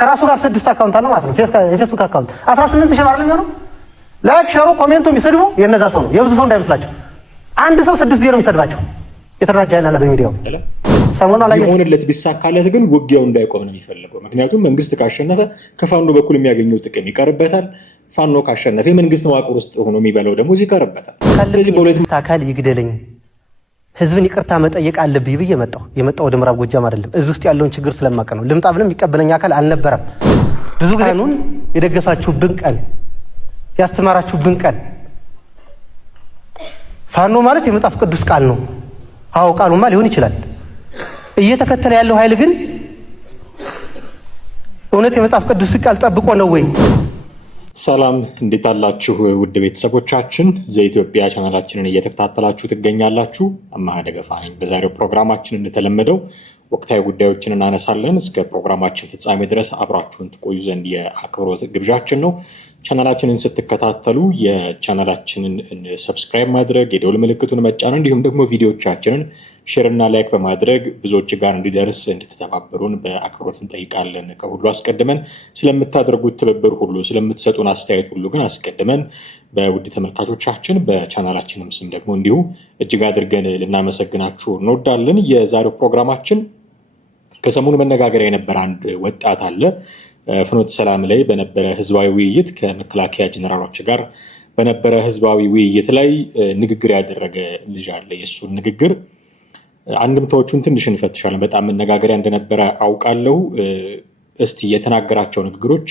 ከራሱ ጋር 6 አካውንት አለው ማለት ነው። ፌስቡክ አካውንት 18000 ማለት ነው። ላይክ ሼሩ ኮሜንቱ የሚሰድቡ የነዛ ሰው ነው፣ የብዙ ሰው እንዳይመስላችሁ። አንድ ሰው 6 ጊዜ ነው የሚሰድባቸው። የተደራጀ ያለ በሚዲያው ሰሞኑን ላይ የሆነለት ቢሳካለት ግን ውጊያው እንዳይቆም ነው የሚፈልገው። ምክንያቱም መንግስት ካሸነፈ ከፋኖ በኩል የሚያገኘው ጥቅም ይቀርበታል። ፋኖ ካሸነፈ የመንግስት መዋቅር ውስጥ ሆኖ የሚበላው ደግሞ ይቀርበታል። ስለዚህ በሁለት አካል ይግደለኝ ህዝብን ይቅርታ መጠየቅ አለብኝ ብዬ የመጣው ወደ ምዕራብ ጎጃም አይደለም። እዚህ ውስጥ ያለውን ችግር ስለማቀ ነው። ልምጣ ብለም የሚቀበለኝ አካል አልነበረም። ብዙ ጊዜ ኑን የደገፋችሁብን ቀን ያስተማራችሁብን ቀን ፋኖ ማለት የመጽሐፍ ቅዱስ ቃል ነው። አዎ ቃሉማ ሊሆን ይችላል። እየተከተለ ያለው ኃይል ግን እውነት የመጽሐፍ ቅዱስ ቃል ጠብቆ ነው ወይ? ሰላም እንዴት አላችሁ ውድ ቤተሰቦቻችን? ዘኢትዮጵያ ቻናላችንን እየተከታተላችሁ ትገኛላችሁ። አማሃ ደገፋ ነኝ። በዛሬው ፕሮግራማችን እንደተለመደው ወቅታዊ ጉዳዮችን እናነሳለን። እስከ ፕሮግራማችን ፍጻሜ ድረስ አብራችሁን ትቆዩ ዘንድ የአክብሮት ግብዣችን ነው። ቻናላችንን ስትከታተሉ የቻናላችንን ሰብስክራይብ ማድረግ፣ የደውል ምልክቱን መጫን እንዲሁም ደግሞ ቪዲዮቻችንን ሼር እና ላይክ በማድረግ ብዙዎች ጋር እንዲደርስ እንድትተባበሩን በአክብሮት እንጠይቃለን። ከሁሉ አስቀድመን ስለምታደርጉት ትብብር ሁሉ ስለምትሰጡን አስተያየት ሁሉ ግን አስቀድመን በውድ ተመልካቾቻችን በቻናላችንም ስም ደግሞ እንዲሁ እጅግ አድርገን ልናመሰግናችሁ እንወዳለን። የዛሬው ፕሮግራማችን ከሰሞኑ መነጋገሪያ የነበረ አንድ ወጣት አለ። ፍኖተ ሰላም ላይ በነበረ ህዝባዊ ውይይት ከመከላከያ ጀነራሎች ጋር በነበረ ህዝባዊ ውይይት ላይ ንግግር ያደረገ ልጅ አለ። የእሱን ንግግር አንድምታዎቹን ትንሽ እንፈትሻለን። በጣም መነጋገሪያ እንደነበረ አውቃለሁ። እስቲ የተናገራቸው ንግግሮች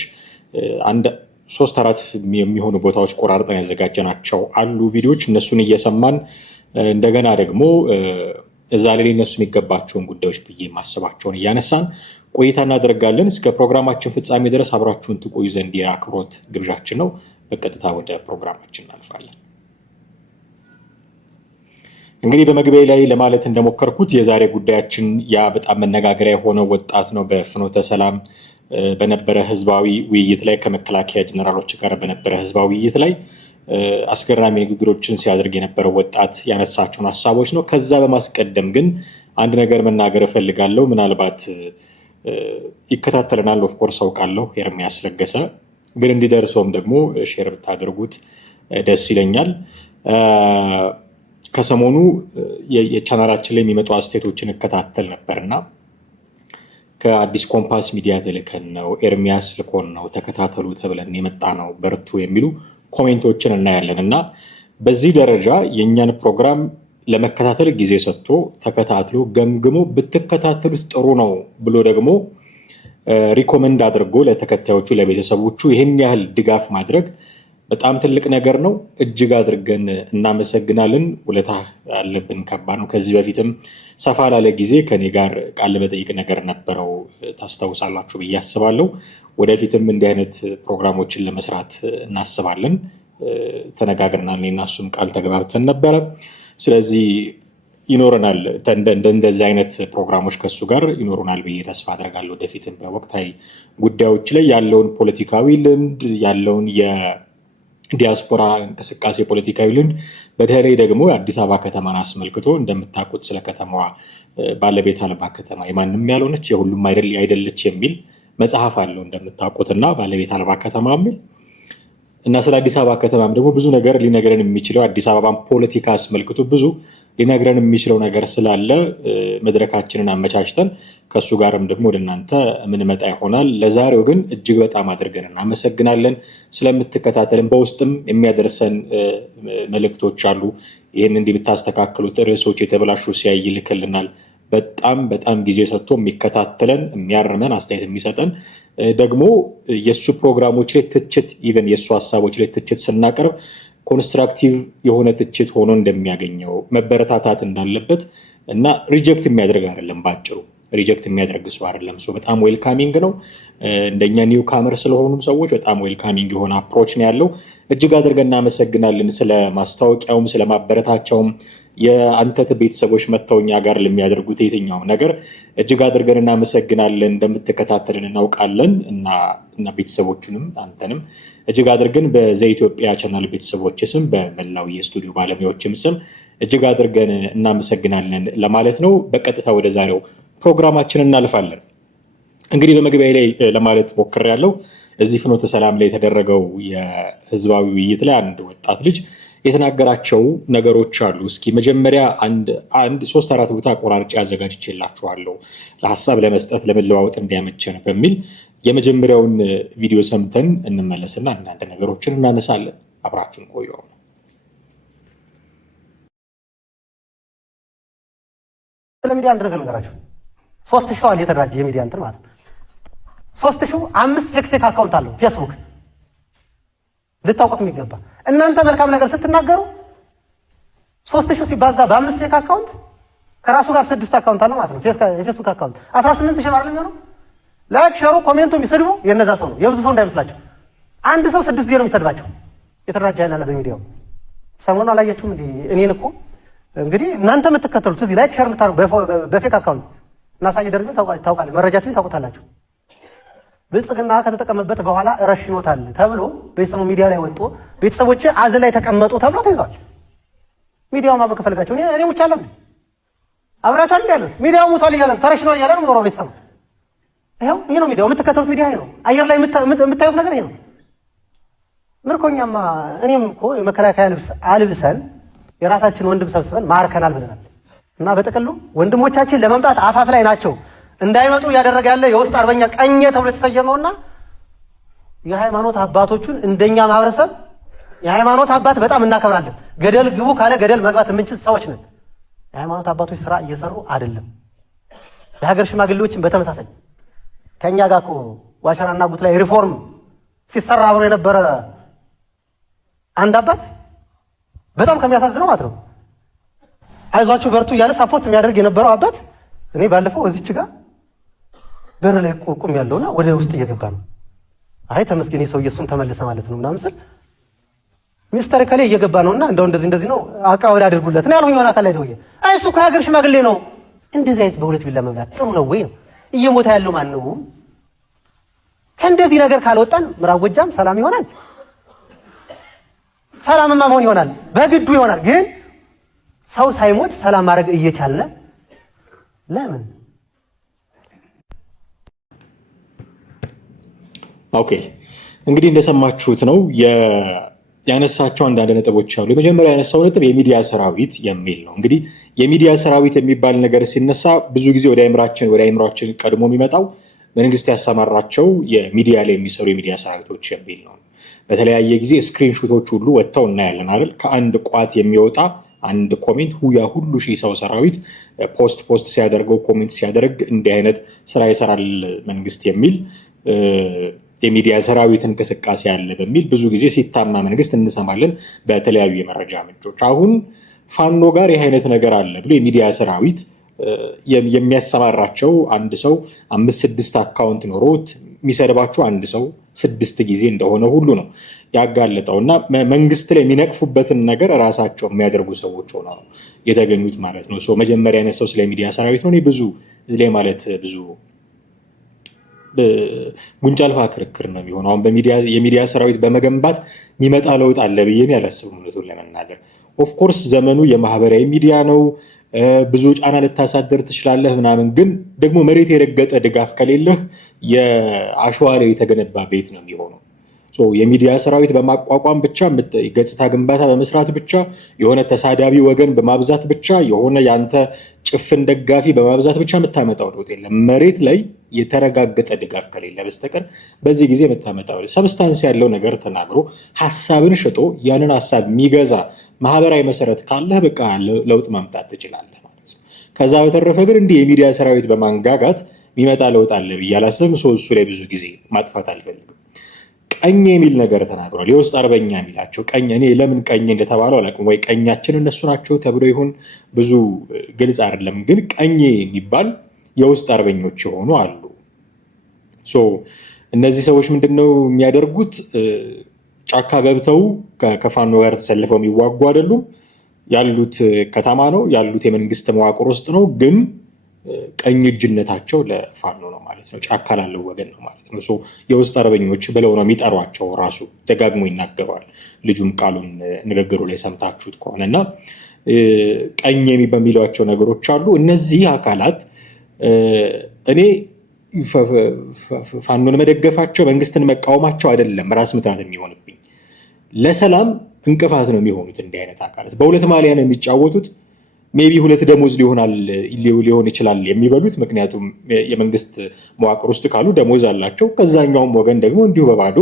አንድ 3-4 የሚሆኑ ቦታዎች ቆራርጠን ያዘጋጀናቸው አሉ ቪዲዮዎች። እነሱን እየሰማን እንደገና ደግሞ እዛ ላይ ሊነሱ የሚገባቸውን ጉዳዮች ብዬ ማሰባቸውን እያነሳን ቆይታ እናደርጋለን። እስከ ፕሮግራማችን ፍጻሜ ድረስ አብራችሁን ትቆዩ ዘንድ የአክብሮት ግብዣችን ነው። በቀጥታ ወደ ፕሮግራማችን እናልፋለን። እንግዲህ በመግቢያ ላይ ለማለት እንደሞከርኩት የዛሬ ጉዳያችን ያ በጣም መነጋገሪያ የሆነው ወጣት ነው። በፍኖተ ሰላም በነበረ ህዝባዊ ውይይት ላይ ከመከላከያ ጀነራሎች ጋር በነበረ ህዝባዊ ውይይት ላይ አስገራሚ ንግግሮችን ሲያደርግ የነበረው ወጣት ያነሳቸውን ሀሳቦች ነው። ከዛ በማስቀደም ግን አንድ ነገር መናገር እፈልጋለሁ። ምናልባት ይከታተለናል ኦፍኮርስ አውቃለሁ፣ ኤርሚያስ ለገሰ ግን እንዲደርሰውም ደግሞ ሼር ብታደርጉት ደስ ይለኛል። ከሰሞኑ የቻናላችን ላይ የሚመጡ አስተያየቶችን እከታተል ነበርና ከአዲስ ኮምፓስ ሚዲያ ተልከን ነው፣ ኤርሚያስ ልኮን ነው፣ ተከታተሉ ተብለን የመጣ ነው፣ በርቱ የሚሉ ኮሜንቶችን እናያለን እና በዚህ ደረጃ የእኛን ፕሮግራም ለመከታተል ጊዜ ሰጥቶ ተከታትሎ ገምግሞ ብትከታተሉት ጥሩ ነው ብሎ ደግሞ ሪኮመንድ አድርጎ ለተከታዮቹ ለቤተሰቦቹ ይህን ያህል ድጋፍ ማድረግ በጣም ትልቅ ነገር ነው። እጅግ አድርገን እናመሰግናለን። ውለታ አለብን፣ ከባድ ነው። ከዚህ በፊትም ሰፋ ላለ ጊዜ ከኔ ጋር ቃለ መጠይቅ ነገር ነበረው ታስታውሳላችሁ ብዬ አስባለሁ። ወደፊትም እንዲህ አይነት ፕሮግራሞችን ለመስራት እናስባለን። ተነጋግረናል። እኔና እሱም ቃል ተገባብተን ነበረ። ስለዚህ ይኖረናል፣ እንደዚህ አይነት ፕሮግራሞች ከሱ ጋር ይኖሩናል ብዬ ተስፋ አደርጋለሁ። ወደፊትም በወቅታዊ ጉዳዮች ላይ ያለውን ፖለቲካዊ ልምድ ያለውን የዲያስፖራ እንቅስቃሴ ፖለቲካዊ ልምድ በተለይ ደግሞ የአዲስ አበባ ከተማን አስመልክቶ እንደምታውቁት ስለ ከተማዋ ባለቤት አልባ ከተማ የማንም ያልሆነች የሁሉም አይደለች የሚል መጽሐፍ አለው እንደምታውቁት እና ባለቤት አልባ ከተማ የሚል እና ስለ አዲስ አበባ ከተማም ደግሞ ብዙ ነገር ሊነግረን የሚችለው አዲስ አበባን ፖለቲካ አስመልክቶ ብዙ ሊነግረን የሚችለው ነገር ስላለ መድረካችንን አመቻችተን ከእሱ ጋርም ደግሞ ወደ እናንተ የምንመጣ ይሆናል። ለዛሬው ግን እጅግ በጣም አድርገን እናመሰግናለን ስለምትከታተልን። በውስጥም የሚያደርሰን መልእክቶች አሉ። ይህን እንዲህ ብታስተካክሉት ርዕሶች የተበላሹ ሲያይ ይልክልናል። በጣም ጊዜ ሰጥቶ የሚከታተለን የሚያርመን አስተያየት የሚሰጠን ደግሞ የእሱ ፕሮግራሞች ላይ ትችት ኢቨን የእሱ ሀሳቦች ላይ ትችት ስናቀርብ ኮንስትራክቲቭ የሆነ ትችት ሆኖ እንደሚያገኘው መበረታታት እንዳለበት እና ሪጀክት የሚያደርግ አይደለም። ባጭሩ ሪጀክት የሚያደርግ ሰው አይደለም። ሰው በጣም ዌልካሚንግ ነው። እንደኛ ኒው ካመር ስለሆኑም ሰዎች በጣም ዌልካሚንግ የሆነ አፕሮች ነው ያለው። እጅግ አድርገን እናመሰግናለን ስለ ማስታወቂያውም ስለ ማበረታቻውም። የአንተ ቤተሰቦች መጥተው እኛ ጋር ለሚያደርጉት የትኛውም ነገር እጅግ አድርገን እናመሰግናለን። እንደምትከታተልን እናውቃለን እና ቤተሰቦቹንም አንተንም እጅግ አድርገን በዘኢትዮጵያ ቻናል ቤተሰቦች ስም በመላው የስቱዲዮ ባለሙያዎችም ስም እጅግ አድርገን እናመሰግናለን ለማለት ነው። በቀጥታ ወደ ዛሬው ፕሮግራማችን እናልፋለን። እንግዲህ በመግቢያ ላይ ለማለት ሞክሬያለሁ። እዚህ ፍኖተ ሰላም ላይ የተደረገው የህዝባዊ ውይይት ላይ አንድ ወጣት ልጅ የተናገራቸው ነገሮች አሉ። እስኪ መጀመሪያ አንድ 3-4 ቦታ ቆራርጬ አዘጋጅቼላችኋለሁ ለሀሳብ ለመስጠት ለመለዋወጥ እንዲያመቸን በሚል የመጀመሪያውን ቪዲዮ ሰምተን እንመለስና አንዳንድ ነገሮችን እናነሳለን። አብራችሁን ቆዩ። ስለ ሚዲያ አንድ ነገር ልንገራችሁ። 3000 አለ የተደራጀ የሚዲያ እንትን ማለት ነው። 3000 5 ፌክ አካውንት አለው ፌስቡክ ልታውቁት የሚገባ እናንተ መልካም ነገር ስትናገሩ 3000 ሲባዛ በ5 ፌክ አካውንት ከራሱ ጋር 6 አካውንት አለው ማለት ነው። የፌስቡክ አካውንት 18000 ማለት ነው። ላይክ ሸሩ ኮሜንቱ የሚሰድቡ የነዛ ሰው ነው፣ የብዙ ሰው እንዳይመስላችሁ። አንድ ሰው 6 ጊዜ ነው የሚሰድባቸው። የተደራጀ ያለ በሚዲያው ሰሞኑን አላያችሁም እንዴ? እኔን እኮ እንግዲህ እናንተ የምትከተሉት እዚህ ላይክ ሸር የምታደርጉ በፌክ አካውንት እናሳይ ደርግ ታውቃለህ፣ መረጃችሁን ታውቁታላችሁ። ብልጽግና ከተጠቀመበት በኋላ ረሽኖታል ተብሎ ቤተሰቡ ሚዲያ ላይ ወጥቶ ቤተሰቦች አዝ ላይ ተቀመጡ ተብሎ ተይዟል። ሚዲያው ማበቅ ከፈልጋቸው እኔ ሙቻለሁ አብራችሁ አይደል ያለው ሚዲያው ሙቷል እያለ ተረሽኗል እያለ ነው ኖሮ ቤተሰቡ። ይሄ ነው ሚዲያው፣ የምትከተሉት ሚዲያ ይሄ ነው። አየር ላይ የምታዩት ነገር ይሄ ነው። ምርኮኛማ እኔም እኮ የመከላከያ ልብስ አልብሰን የራሳችን ወንድም ሰብስበን ማርከናል ብለናል። እና በጥቅሉ ወንድሞቻችን ለመምጣት አፋፍ ላይ ናቸው። እንዳይመጡ እያደረገ ያለ የውስጥ አርበኛ ቀኘ ተብሎ የተሰየመውና የሃይማኖት አባቶቹን እንደኛ ማህበረሰብ የሃይማኖት አባት በጣም እናከብራለን። ገደል ግቡ ካለ ገደል መግባት የምንችል ሰዎች ነን። የሃይማኖት አባቶች ስራ እየሰሩ አይደለም። የሀገር ሽማግሌዎችን በተመሳሳይ ከኛ ጋር እኮ ዋሸራና ጉት ላይ ሪፎርም ሲሰራ አብሮ የነበረ አንድ አባት በጣም ከሚያሳዝነው ማለት ነው አይዟችሁ በርቱ እያለ ሳፖርት የሚያደርግ የነበረው አባት እኔ ባለፈው እዚች ጋር በር ላይ ቁም ያለውና ወደ ውስጥ እየገባ ነው። አይ ተመስገን ሰው ኢየሱስን ተመለሰ ማለት ነው ምናምን ስል ሚኒስተር ከላይ እየገባ ነውና እንደው እንደዚህ ነው አቃወድ አድርጉለት ነው ያሉኝ። የሆነ አካል ላይ ደውዬ አይ እሱ ከሀገር ሽማግሌ ነው እንደዚህ አይነት በሁለት ቢላ መብላት ጥሩ ነው ወይ ነው? እየሞታ ያለው ማን ነው? ከእንደዚህ ነገር ካልወጣን ምዕራብ ጎጃም ሰላም ይሆናል። ሰላምማ መሆን ይሆናል፣ በግዱ ይሆናል። ግን ሰው ሳይሞት ሰላም ማድረግ እየቻለ ለምን? ኦኬ እንግዲህ እንደሰማችሁት ነው ያነሳቸው አንዳንድ ነጥቦች አሉ። የመጀመሪያ ያነሳው ነጥብ የሚዲያ ሰራዊት የሚል ነው። እንግዲህ የሚዲያ ሰራዊት የሚባል ነገር ሲነሳ ብዙ ጊዜ ወደ አይምሯችን ቀድሞ የሚመጣው መንግስት ያሰማራቸው የሚዲያ ላይ የሚሰሩ የሚዲያ ሰራዊቶች የሚል ነው። በተለያየ ጊዜ ስክሪንሾቶች ሁሉ ወጥተው እናያለን አይደል? ከአንድ ቋት የሚወጣ አንድ ኮሜንት ያ ሁሉ ሺህ ሰው ሰራዊት ፖስት ሲያደርገው ኮሜንት ሲያደርግ እንዲህ አይነት ስራ ይሰራል መንግስት የሚል የሚዲያ ሰራዊት እንቅስቃሴ አለ በሚል ብዙ ጊዜ ሲታማ መንግስት እንሰማለን በተለያዩ የመረጃ ምንጮች። አሁን ፋኖ ጋር ይህ አይነት ነገር አለ ብሎ የሚዲያ ሰራዊት የሚያሰማራቸው አንድ ሰው 5-6 አካውንት ኖሮት የሚሰድባቸው አንድ ሰው 6 ጊዜ እንደሆነ ሁሉ ነው ያጋለጠው እና መንግስት ላይ የሚነቅፉበትን ነገር ራሳቸው የሚያደርጉ ሰዎች ሆነው ነው የተገኙት ማለት ነው። መጀመሪያ ያነሳው ስለ ሚዲያ ሰራዊት ነው። ብዙ እዚህ ላይ ማለት ብዙ ጉንጫ አልፋ ክርክር ነው የሚሆነው። አሁን የሚዲያ ሰራዊት በመገንባት የሚመጣ ለውጥ አለ ብዬ አላስብም እውነቱን ለመናገር። ኦፍኮርስ ዘመኑ የማህበራዊ ሚዲያ ነው። ብዙ ጫና ልታሳድር ትችላለህ ምናምን፣ ግን ደግሞ መሬት የረገጠ ድጋፍ ከሌለህ የአሸዋ ላይ የተገነባ ቤት ነው የሚሆነው። የሚዲያ ሰራዊት በማቋቋም ብቻ ገጽታ ግንባታ በመስራት ብቻ የሆነ ተሳዳቢ ወገን በማብዛት ብቻ የሆነ ያንተ ጭፍን ደጋፊ በማብዛት ብቻ የምታመጣው ለውጥ የለም። መሬት ላይ የተረጋገጠ ድጋፍ ከሌለ በስተቀር በዚህ ጊዜ የምታመጣው ሰብስታንስ ያለው ነገር ተናግሮ ሀሳብን ሽጦ ያንን ሀሳብ የሚገዛ ማህበራዊ መሰረት ካለህ በቃ ለውጥ ማምጣት ትችላለህ ማለት ነው። ከዛ በተረፈ ግን እንዲህ የሚዲያ ሰራዊት በማንጋጋት የሚመጣ ለውጥ አለ ብዬ አላስብም። እሱ ላይ ብዙ ጊዜ ማጥፋት አልፈልግም። ቀኝ የሚል ነገር ተናግሯል። የውስጥ አርበኛ የሚላቸው ቀኝ፣ እኔ ለምን ቀኝ እንደተባለው አላውቅም። ወይ ቀኛችን እነሱ ናቸው ተብሎ ይሁን ብዙ ግልጽ አይደለም። ግን ቀኝ የሚባል የውስጥ አርበኞች የሆኑ አሉ። እነዚህ ሰዎች ምንድነው የሚያደርጉት? ጫካ ገብተው ከፋኖ ጋር ተሰልፈው የሚዋጉ አይደሉም። ያሉት ከተማ ነው፣ ያሉት የመንግስት መዋቅር ውስጥ ነው። ግን ቀኝ እጅነታቸው ለፋኖ ነው ማለት ነው። ጫካ ላለው ወገን ነው ማለት ነው። የውስጥ አርበኞች ብለው ነው የሚጠሯቸው። ራሱ ደጋግሞ ይናገረዋል። ልጁም ቃሉን ንግግሩ ላይ ሰምታችሁት ከሆነ እና ቀኝ በሚሏቸው ነገሮች አሉ። እነዚህ አካላት እኔ ፋኖን መደገፋቸው መንግስትን መቃወማቸው አይደለም ራስ ምታት የሚሆንብኝ፣ ለሰላም እንቅፋት ነው የሚሆኑት እንዲህ አይነት አካላት። በሁለት ማሊያ ነው የሚጫወቱት። ሜቢ ሁለት ደሞዝ ሊሆን ይችላል የሚበሉት፣ ምክንያቱም የመንግስት መዋቅር ውስጥ ካሉ ደሞዝ አላቸው። ከዛኛውም ወገን ደግሞ እንዲሁ በባዶ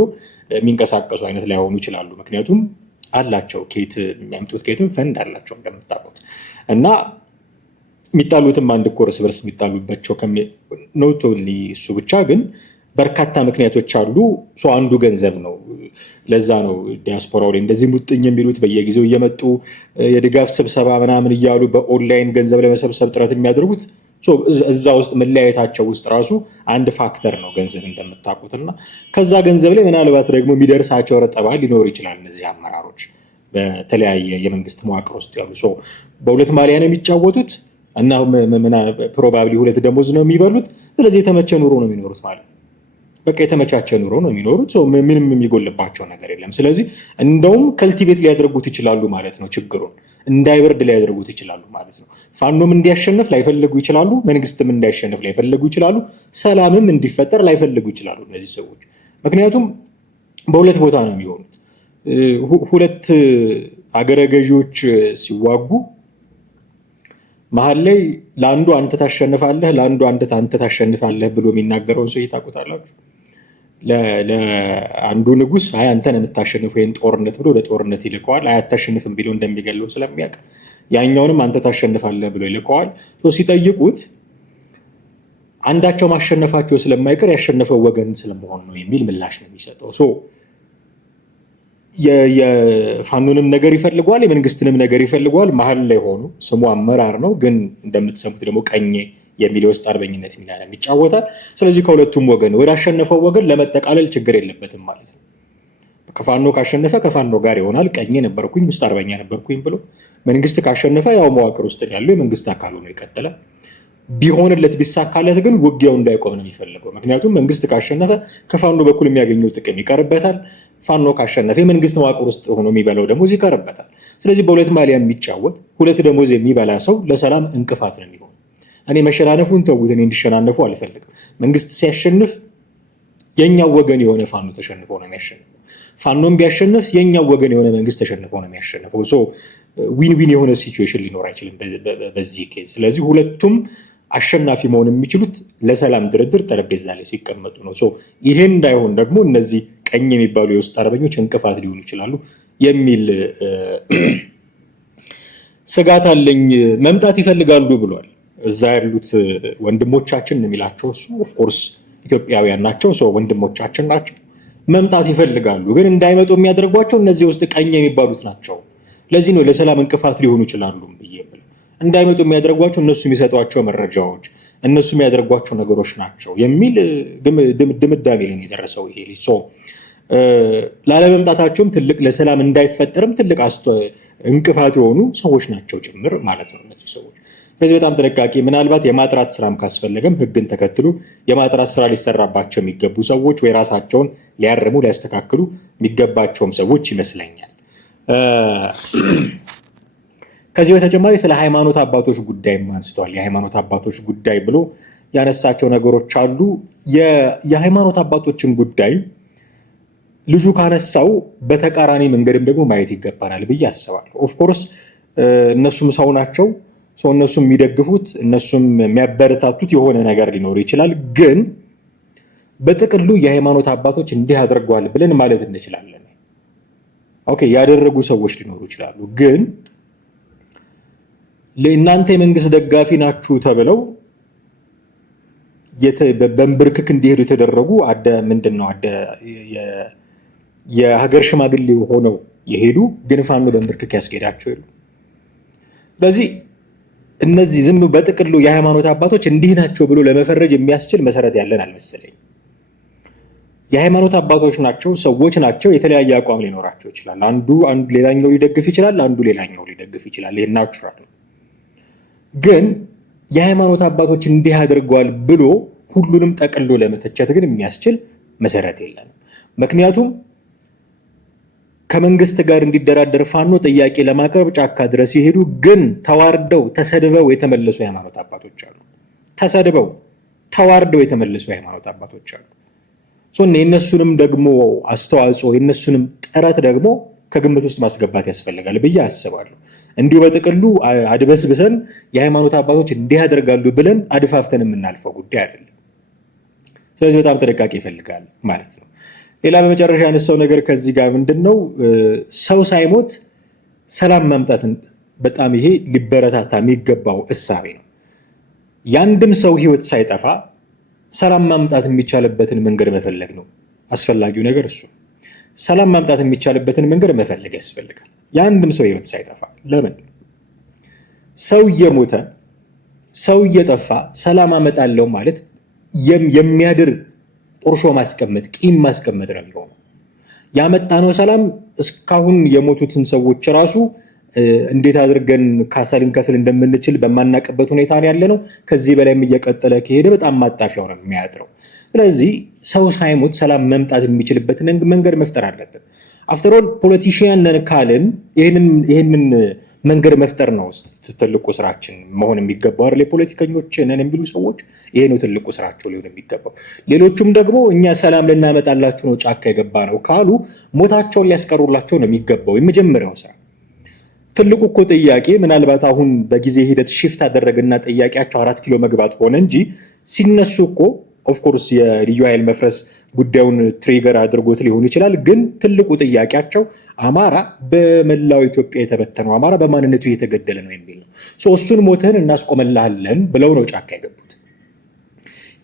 የሚንቀሳቀሱ አይነት ላይሆኑ ይችላሉ። ምክንያቱም አላቸው የሚያምጡት ኬትም ፈንድ አላቸው እንደምታውቁት። እና የሚጣሉትም አንድ እኮ እርስ በርስ የሚጣሉባቸው ኖት ኦንሊ እሱ ብቻ ግን በርካታ ምክንያቶች አሉ። አንዱ ገንዘብ ነው። ለዛ ነው ዲያስፖራው ላይ እንደዚህ ሙጥኝ የሚሉት በየጊዜው እየመጡ የድጋፍ ስብሰባ ምናምን እያሉ በኦንላይን ገንዘብ ለመሰብሰብ ጥረት የሚያደርጉት። እዛ ውስጥ መለያየታቸው ውስጥ ራሱ አንድ ፋክተር ነው ገንዘብ እንደምታውቁት። እና ከዛ ገንዘብ ላይ ምናልባት ደግሞ የሚደርሳቸው ረጠባ ሊኖር ይችላል። እነዚህ አመራሮች በተለያየ የመንግስት መዋቅር ውስጥ ያሉ በሁለት ማሊያ ነው የሚጫወቱት እና ፕሮባብሊ ሁለት ደሞዝ ነው የሚበሉት። ስለዚህ የተመቸ ኑሮ ነው የሚኖሩት ማለት ነው። በቃ የተመቻቸ ኑሮ ነው የሚኖሩት። ምንም የሚጎልባቸው ነገር የለም። ስለዚህ እንደውም ከልቲቬት ሊያደርጉት ይችላሉ ማለት ነው። ችግሩን እንዳይበርድ ሊያደርጉት ይችላሉ ማለት ነው። ፋኖም እንዲያሸንፍ ላይፈልጉ ይችላሉ። መንግስትም እንዳይሸንፍ ላይፈልጉ ይችላሉ። ሰላምም እንዲፈጠር ላይፈልጉ ይችላሉ እነዚህ ሰዎች። ምክንያቱም በሁለት ቦታ ነው የሚሆኑት። ሁለት አገረ ገዢዎች ሲዋጉ መሀል ላይ ለአንዱ አንተ ታሸንፋለህ፣ ለአንዱ አንተ ታሸንፋለህ ብሎ የሚናገረውን ሰው ታውቁታላችሁ። ለአንዱ ንጉስ አይ አንተን የምታሸንፍ ወይም ጦርነት ብሎ ወደ ጦርነት ይልከዋል። አይ አታሸንፍም ቢለው እንደሚገለው ስለሚያውቅ ያኛውንም አንተ ታሸንፋለህ ብሎ ይልከዋል። ሲጠይቁት አንዳቸው ማሸነፋቸው ስለማይቀር ያሸነፈው ወገን ስለመሆን ነው የሚል ምላሽ ነው የሚሰጠው። የፋኖንም ነገር ይፈልገዋል፣ የመንግስትንም ነገር ይፈልገዋል። መሀል ላይ ሆኑ ስሙ አመራር ነው፣ ግን እንደምትሰሙት ደግሞ ቀኜ የሚል የውስጥ አርበኝነት ሚና ነው ይጫወታል። ስለዚህ ከሁለቱም ወገን ወደ አሸነፈው ወገን ለመጠቃለል ችግር የለበትም ማለት ነው። ከፋኖ ካሸነፈ ከፋኖ ጋር ይሆናል። ቀኜ ነበርኩኝ ውስጥ አርበኛ ነበርኩኝ ብሎ መንግስት ካሸነፈ ያው መዋቅር ውስጥ ያለው የመንግስት አካሉ ነው ይቀጥላል። ቢሆንለት ቢሳካለት ግን ውጊያው እንዳይቆም ነው የሚፈልገው። ምክንያቱም መንግስት ካሸነፈ ከፋኖ በኩል የሚያገኘው ጥቅም ይቀርበታል። ፋኖ ካሸነፈ የመንግስት መዋቅር ውስጥ ሆኖ የሚበላው ደሞዝ ይቀርበታል። ስለዚህ በሁለት ማሊያ የሚጫወት ሁለት ደሞዝ የሚበላ ሰው ለሰላም እንቅፋት ነው የሚሆነው። እኔ መሸናነፉን ተውት፣ እኔ እንዲሸናነፉ አልፈልግም። መንግስት ሲያሸንፍ የኛው ወገን የሆነ ፋኖ ተሸንፎ ነው የሚያሸንፈው። ፋኖም ቢያሸንፍ የኛው ወገን የሆነ መንግስት ተሸንፎ ነው የሚያሸንፈው። ዊን ዊን የሆነ ሲቹዌሽን ሊኖር አይችልም በዚህ ኬዝ። ስለዚህ ሁለቱም አሸናፊ መሆን የሚችሉት ለሰላም ድርድር ጠረጴዛ ላይ ሲቀመጡ ነው። ይሄን እንዳይሆን ደግሞ እነዚህ ቀኝ የሚባሉ የውስጥ አርበኞች እንቅፋት ሊሆኑ ይችላሉ የሚል ስጋት አለኝ። መምጣት ይፈልጋሉ ብሏል። እዛ ያሉት ወንድሞቻችን የሚላቸው እሱ ኦፍኮርስ ኢትዮጵያውያን ናቸው፣ ወንድሞቻችን ናቸው። መምጣት ይፈልጋሉ፣ ግን እንዳይመጡ የሚያደርጓቸው እነዚህ ውስጥ ቀኝ የሚባሉት ናቸው። ለዚህ ነው ለሰላም እንቅፋት ሊሆኑ ይችላሉ ብዬ እንዳይመጡ የሚያደርጓቸው እነሱ የሚሰጧቸው መረጃዎች፣ እነሱ የሚያደርጓቸው ነገሮች ናቸው የሚል ድምዳሜ ላይ የደረሰው ይሄ ልጅ። ላለመምጣታቸውም ትልቅ ለሰላም እንዳይፈጠርም ትልቅ እንቅፋት የሆኑ ሰዎች ናቸው ጭምር ማለት ነው እነዚህ ሰዎች። ስለዚህ በጣም ጥንቃቄ፣ ምናልባት የማጥራት ስራም ካስፈለገም ህግን ተከትሎ የማጥራት ስራ ሊሰራባቸው የሚገቡ ሰዎች ወይ ራሳቸውን ሊያርሙ ሊያስተካክሉ የሚገባቸውም ሰዎች ይመስለኛል። ከዚህ በተጨማሪ ስለ ሃይማኖት አባቶች ጉዳይም አንስተዋል። የሃይማኖት አባቶች ጉዳይ ብሎ ያነሳቸው ነገሮች አሉ። የሃይማኖት አባቶችን ጉዳይ ልጁ ካነሳው በተቃራኒ መንገድም ደግሞ ማየት ይገባናል ብዬ አስባለሁ። ኦፍኮርስ እነሱም ሰው ናቸው። እነሱም የሚደግፉት እነሱም የሚያበረታቱት የሆነ ነገር ሊኖር ይችላል። ግን በጥቅሉ የሃይማኖት አባቶች እንዲህ አድርገዋል ብለን ማለት እንችላለን። ኦኬ፣ ያደረጉ ሰዎች ሊኖሩ ይችላሉ። ግን ለእናንተ የመንግስት ደጋፊ ናችሁ ተብለው በንብርክክ እንዲሄዱ የተደረጉ የሀገር ሽማግሌ ሆነው የሄዱ ግን ፋኖ በንብርክክ ያስኬዳቸው የሉ። ስለዚህ እነዚህ ዝም በጥቅሉ የሃይማኖት አባቶች እንዲህ ናቸው ብሎ ለመፈረጅ የሚያስችል መሰረት ያለን አልመሰለኝ። የሃይማኖት አባቶች ናቸው፣ ሰዎች ናቸው። የተለያየ አቋም ሊኖራቸው ይችላል። አንዱ ሌላኛው ሊደግፍ ይችላል፣ አንዱ ሌላኛው ሊደግፍ ይችላል። ይሄ ናቹራል ነው። ግን የሃይማኖት አባቶች እንዲህ አድርገዋል ብሎ ሁሉንም ጠቅሎ ለመተቸት ግን የሚያስችል መሰረት የለንም። ምክንያቱም ከመንግስት ጋር እንዲደራደር ፋኖ ጥያቄ ለማቅረብ ጫካ ድረስ የሄዱ ግን ተዋርደው ተሰድበው የተመለሱ የሃይማኖት አባቶች አሉ። ተሰድበው ተዋርደው የተመለሱ የሃይማኖት አባቶች አሉ። የእነሱንም ደግሞ አስተዋጽኦ የእነሱንም ጥረት ደግሞ ከግምት ውስጥ ማስገባት ያስፈልጋል ብዬ አስባለሁ። እንዲሁ በጥቅሉ አድበስብሰን የሃይማኖት አባቶች እንዲህ ያደርጋሉ ብለን አድፋፍተን የምናልፈው ጉዳይ አይደለም። ስለዚህ በጣም ጥንቃቄ ይፈልጋል ማለት ነው። ሌላ በመጨረሻ ያነሳው ነገር ከዚህ ጋር ምንድን ነው ሰው ሳይሞት ሰላም ማምጣትን በጣም ይሄ ሊበረታታ የሚገባው እሳቤ ነው። የአንድም ሰው ህይወት ሳይጠፋ ሰላም ማምጣት የሚቻልበትን መንገድ መፈለግ ነው አስፈላጊው ነገር እሱ። ሰላም ማምጣት የሚቻልበትን መንገድ መፈለግ ያስፈልጋል። የአንድም ሰው ህይወት ሳይጠፋ ለምን ሰው እየሞተ ሰው እየጠፋ ሰላም አመጣለሁ ማለት የሚያድር ቁርሾ ማስቀመጥ ቂም ማስቀመጥ ነው የሚሆነው። ያመጣነው ሰላም እስካሁን የሞቱትን ሰዎች ራሱ እንዴት አድርገን ካሳ ልንከፍል እንደምንችል በማናቅበት ሁኔታ ያለ ነው። ከዚህ በላይም እየቀጠለ ከሄደ በጣም ማጣፊያው ነው የሚያጥረው። ስለዚህ ሰው ሳይሞት ሰላም መምጣት የሚችልበትን መንገድ መፍጠር አለብን። አፍተሮል ፖለቲሽያን ነን ካልን ይህንን መንገድ መፍጠር ነው ትልቁ ስራችን መሆን የሚገባው አይደል? የፖለቲከኞች ነን የሚሉ ሰዎች ይሄ ነው ትልቁ ስራቸው ሊሆን የሚገባው። ሌሎቹም ደግሞ እኛ ሰላም ልናመጣላችሁ ነው ጫካ የገባ ነው ካሉ ሞታቸውን ሊያስቀሩላቸው ነው የሚገባው የመጀመሪያው ስራ። ትልቁ እኮ ጥያቄ ምናልባት አሁን በጊዜ ሂደት ሽፍት አደረገና ጥያቄያቸው 4 ኪሎ መግባት ሆነ እንጂ ሲነሱ እኮ ኦፍኮርስ የልዩ ኃይል መፍረስ ጉዳዩን ትሪገር አድርጎት ሊሆን ይችላል። ግን ትልቁ ጥያቄያቸው አማራ በመላው ኢትዮጵያ የተበተነው አማራ በማንነቱ እየተገደለ ነው የሚል ነው። እሱን ሞትህን እናስቆመልሃለን ብለው ነው ጫካ የገቡት።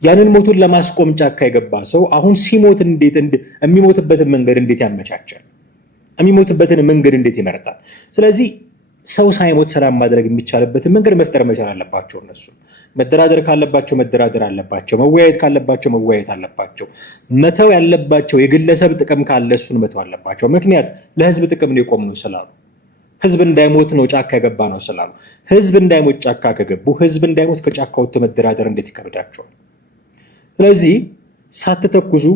ያንን ሞቱን ለማስቆም ጫካ የገባ ሰው አሁን ሲሞት የሚሞትበትን መንገድ እንዴት ያመቻቻል? የሚሞትበትን መንገድ እንዴት ይመርጣል? ስለዚህ ሰው ሳይሞት ሰላም ማድረግ የሚቻልበትን መንገድ መፍጠር መቻል አለባቸው። እነሱ መደራደር ካለባቸው መደራደር አለባቸው። መወያየት ካለባቸው መወያየት አለባቸው። መተው ያለባቸው የግለሰብ ጥቅም ካለ እሱን መተው አለባቸው። ምክንያት ለህዝብ ጥቅም ነው የቆምነው ስላሉ፣ ህዝብ እንዳይሞት ነው ጫካ የገባ ነው ስላሉ። ህዝብ እንዳይሞት ጫካ ከገቡ ህዝብ እንዳይሞት ከጫካ ወጥቶ መደራደር እንዴት ይከብዳቸዋል? ስለዚህ ሳትተኩሱ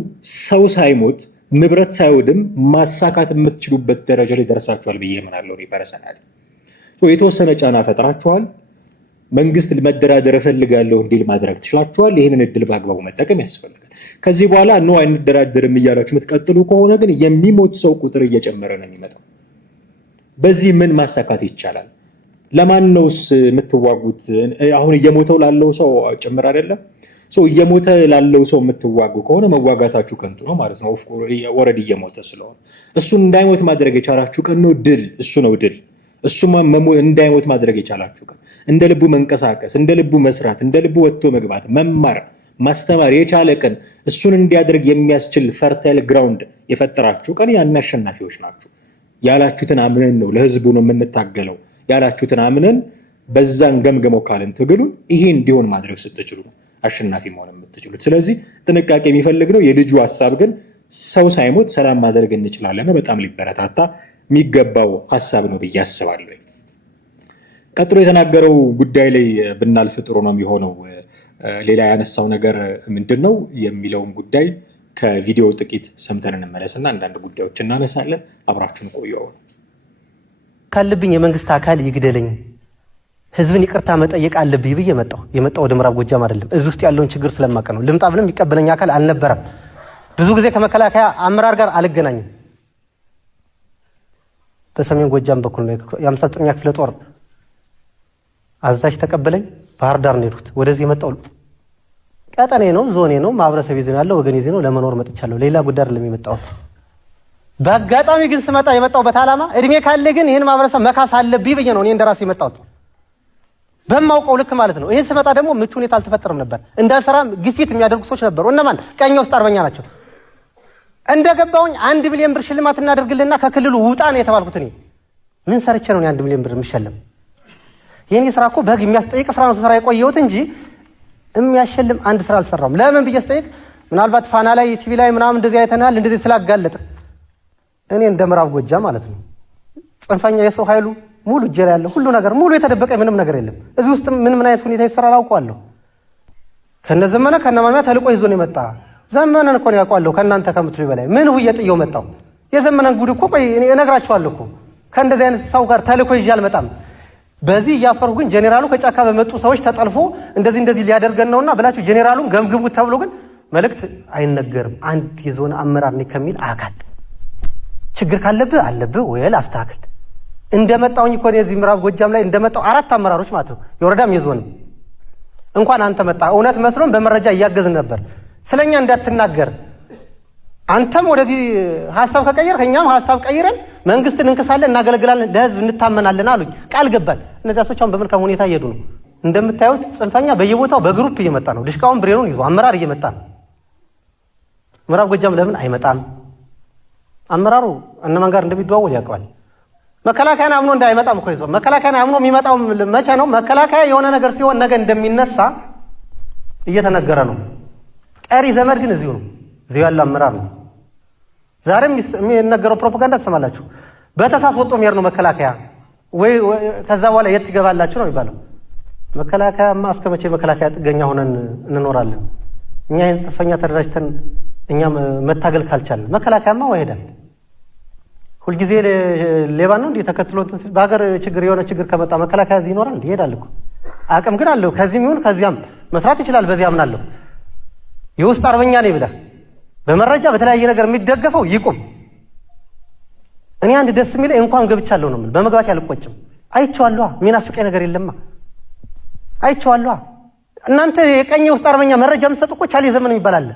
ሰው ሳይሞት ንብረት ሳይወድም ማሳካት የምትችሉበት ደረጃ ላይ ደርሳችኋል ብዬ ምናለው ፐርሰናሊ። የተወሰነ ጫና ፈጥራችኋል። መንግስት መደራደር እፈልጋለሁ እንዲል ማድረግ ትችላችኋል። ይህንን እድል በአግባቡ መጠቀም ያስፈልጋል። ከዚህ በኋላ ኖ አይንደራደርም እያላችሁ የምትቀጥሉ ከሆነ ግን የሚሞት ሰው ቁጥር እየጨመረ ነው የሚመጣው። በዚህ ምን ማሳካት ይቻላል? ለማን ነውስ የምትዋጉት? አሁን እየሞተው ላለው ሰው ጭምር አይደለም? እየሞተ ላለው ሰው የምትዋጉ ከሆነ መዋጋታችሁ ከንቱ ነው ማለት ነው። ኦልሬዲ እየሞተ ስለሆነ እሱን እንዳይሞት ማድረግ የቻላችሁ ቀን ነው ድል። እሱ ነው ድል። እሱማ እንዳይሞት ማድረግ የቻላችሁ ቀን፣ እንደ ልቡ መንቀሳቀስ፣ እንደ ልቡ መስራት፣ እንደ ልቡ ወጥቶ መግባት፣ መማር፣ ማስተማር የቻለ ቀን፣ እሱን እንዲያደርግ የሚያስችል ፈርታይል ግራውንድ የፈጠራችሁ ቀን ያን አሸናፊዎች ናችሁ። ያላችሁትን አምነን ነው ለህዝቡ ነው የምንታገለው ያላችሁትን አምነን በዛን ገምገመው ካልን ትግሉን ይሄ እንዲሆን ማድረግ ስትችሉ ነው አሸናፊ መሆን የምትችሉት። ስለዚህ ጥንቃቄ የሚፈልግ ነው። የልጁ ሀሳብ ግን ሰው ሳይሞት ሰላም ማድረግ እንችላለን። በጣም ሊበረታታ የሚገባው ሀሳብ ነው ብዬ አስባለሁ። ቀጥሎ የተናገረው ጉዳይ ላይ ብናልፍ ጥሩ ነው የሚሆነው። ሌላ ያነሳው ነገር ምንድን ነው የሚለውን ጉዳይ ከቪዲዮ ጥቂት ሰምተን እንመለስና አንዳንድ ጉዳዮች እናነሳለን። አብራችሁን ቆዩ። ካለብኝ የመንግስት አካል ይግደለኝ፣ ህዝብን ይቅርታ መጠየቅ አለብኝ ብዬ የመጣው ወደ ምዕራብ ጎጃም አይደለም። እዚህ ውስጥ ያለውን ችግር ስለማቀ ነው። ልምጣ ብለም የሚቀበለኝ አካል አልነበረም። ብዙ ጊዜ ከመከላከያ አመራር ጋር አልገናኝም። በሰሜን ጎጃም በኩል ነው የ59ኛ ክፍለ ጦር አዛዥ ተቀበለኝ። ባህር ዳር ነው የሄድኩት። ወደዚህ የመጣው ቀጠኔ ነው፣ ዞኔ ነው፣ ማህበረሰብ ይዘን ያለው ወገን ይዘን ነው ለመኖር መጥቻለሁ። ሌላ ጉዳይ አይደለም የመጣሁት። በአጋጣሚ ግን ስመጣ የመጣሁበት ዓላማ እድሜ ካለ ግን ይህን ማህበረሰብ መካስ አለብኝ ብዬ ነው እኔ እንደራሴ የመጣሁት በማውቀው ልክ ማለት ነው። ይህን ስመጣ ደግሞ ምቹ ሁኔታ አልተፈጠረም ነበር። እንዳልሰራ ግፊት የሚያደርጉ ሰዎች ነበሩ። እነማን? ቀኝ ውስጥ አርበኛ ናቸው። እንደገባውኝ 1 ሚሊዮን ብር ሽልማት እናደርግልና ከክልሉ ውጣ ነው የተባልኩት። እኔ ምን ሰርቼ ነው 1 ሚሊዮን ብር የሚሸለም? የኔ ስራ እኮ በህግ የሚያስጠይቅ ስራ ነው ስራ የቆየሁት እንጂ የሚያሸልም አንድ ስራ አልሰራም። ለምን ብዬ ስጠይቅ ምናልባት ፋና ላይ ቲቪ ላይ ምናምን እንደዚህ አይተናል እንደዚህ ስላጋለጥ እኔ እንደ ምዕራብ ጎጃም ማለት ነው ጽንፈኛ የሰው ኃይሉ ሙሉ እጄ ላይ ያለው ሁሉ ነገር ሙሉ የተደበቀ ምንም ነገር የለም። እዚህ ውስጥ ምን አይነት ሁኔታ ይሰራል አውቀዋለሁ። ከነዘመነ ከነማሚያ ተልቆ ይዞ ነው የመጣ። ዘመነን እኮ ነው ያውቀዋለሁ ከእናንተ ከምትሉ በላይ ምን ሁዬ ጥየው መጣው። የዘመነን ጉድ እኮ ቆይ እኔ እነግራችኋለሁ እኮ ከእንደዚህ አይነት ሰው ጋር ተልቆ ይዤ አልመጣም። በዚህ እያፈሩ ግን ጄኔራሉ ከጫካ በመጡ ሰዎች ተጠልፎ እንደዚህ ሊያደርገን ነውና ብላችሁ ጄኔራሉን ገምግሙት ተብሎ ግን መልእክት አይነገርም። አንድ የዞን አመራር ነኝ ከሚል አካል ችግር ካለብህ አለብህ ወይ አስተካክል። እንደመጣውኝ እኮ እዚህ ምዕራብ ጎጃም ላይ እንደመጣው 4 አመራሮች ማለት ነው የወረዳም የዞን እንኳን አንተ መጣ እውነት መስሎን በመረጃ እያገዝን ነበር። ስለኛ እንዳትናገር አንተም ወደዚህ ሐሳብ ከቀየርክ እኛም ሐሳብ ቀይረን መንግስትን እንከሳለን እናገለግላለን ለህዝብ እንታመናለን አሉኝ። ቃል ገባን። እነዚያ ሰዎች አሁን በመልካም ሁኔታ እየሄዱ ነው። እንደምታዩት ጽንፈኛ በየቦታው በግሩፕ እየመጣ ነው። ድሽቃውን ብሬኑን ይዞ አመራር እየመጣ ነው። ምዕራብ ጎጃም ለምን አይመጣም? አመራሩ እነማን ጋር እንደሚደዋወል ያውቀዋል። መከላከያን አምኖ እንዳይመጣም እኮ ይዞ መከላከያን አምኖ የሚመጣው መቼ ነው? መከላከያ የሆነ ነገር ሲሆን ነገ እንደሚነሳ እየተነገረ ነው። ቀሪ ዘመድ ግን እዚሁ ነው። እዚሁ ያለው አመራር ነው። ዛሬም የሚነገረው ፕሮፓጋንዳ ትሰማላችሁ። በተሳስ ወጥቶ የሚሄድ ነው መከላከያ ወይ ከዛ በኋላ የት ይገባላችሁ ነው የሚባለው። መከላከያማ እስከ መቼ መከላከያ ጥገኛ ሆነን እንኖራለን? እኛ ይህን ጽንፈኛ ተደራጅተን እኛም መታገል ካልቻልን መከላከያማ ይሄዳል። ሁልጊዜ ሌባ ነው እንዴ ተከትሎ በሀገር ችግር የሆነ ችግር ከመጣ መከላከያ እዚህ ይኖራል እንዴ? ይሄዳል እኮ አቅም ግን አለው። ከዚህም ይሁን ከዚያም መስራት ይችላል። በዚህ አምናለሁ። የውስጥ አርበኛ ነኝ ብለህ በመረጃ በተለያየ ነገር የሚደገፈው ይቁም። እኔ አንድ ደስ የሚለኝ እንኳን ገብቻለሁ ነው የምልህ። በመግባት ያልቆጭም አይቼዋለሁ። የሚናፍቀኝ ነገር የለማ አይቼዋለሁ። እናንተ የቀኝ ውስጥ አርበኛ መረጃ የምትሰጡ እኮ ቻሌ ዘመን ይባላል።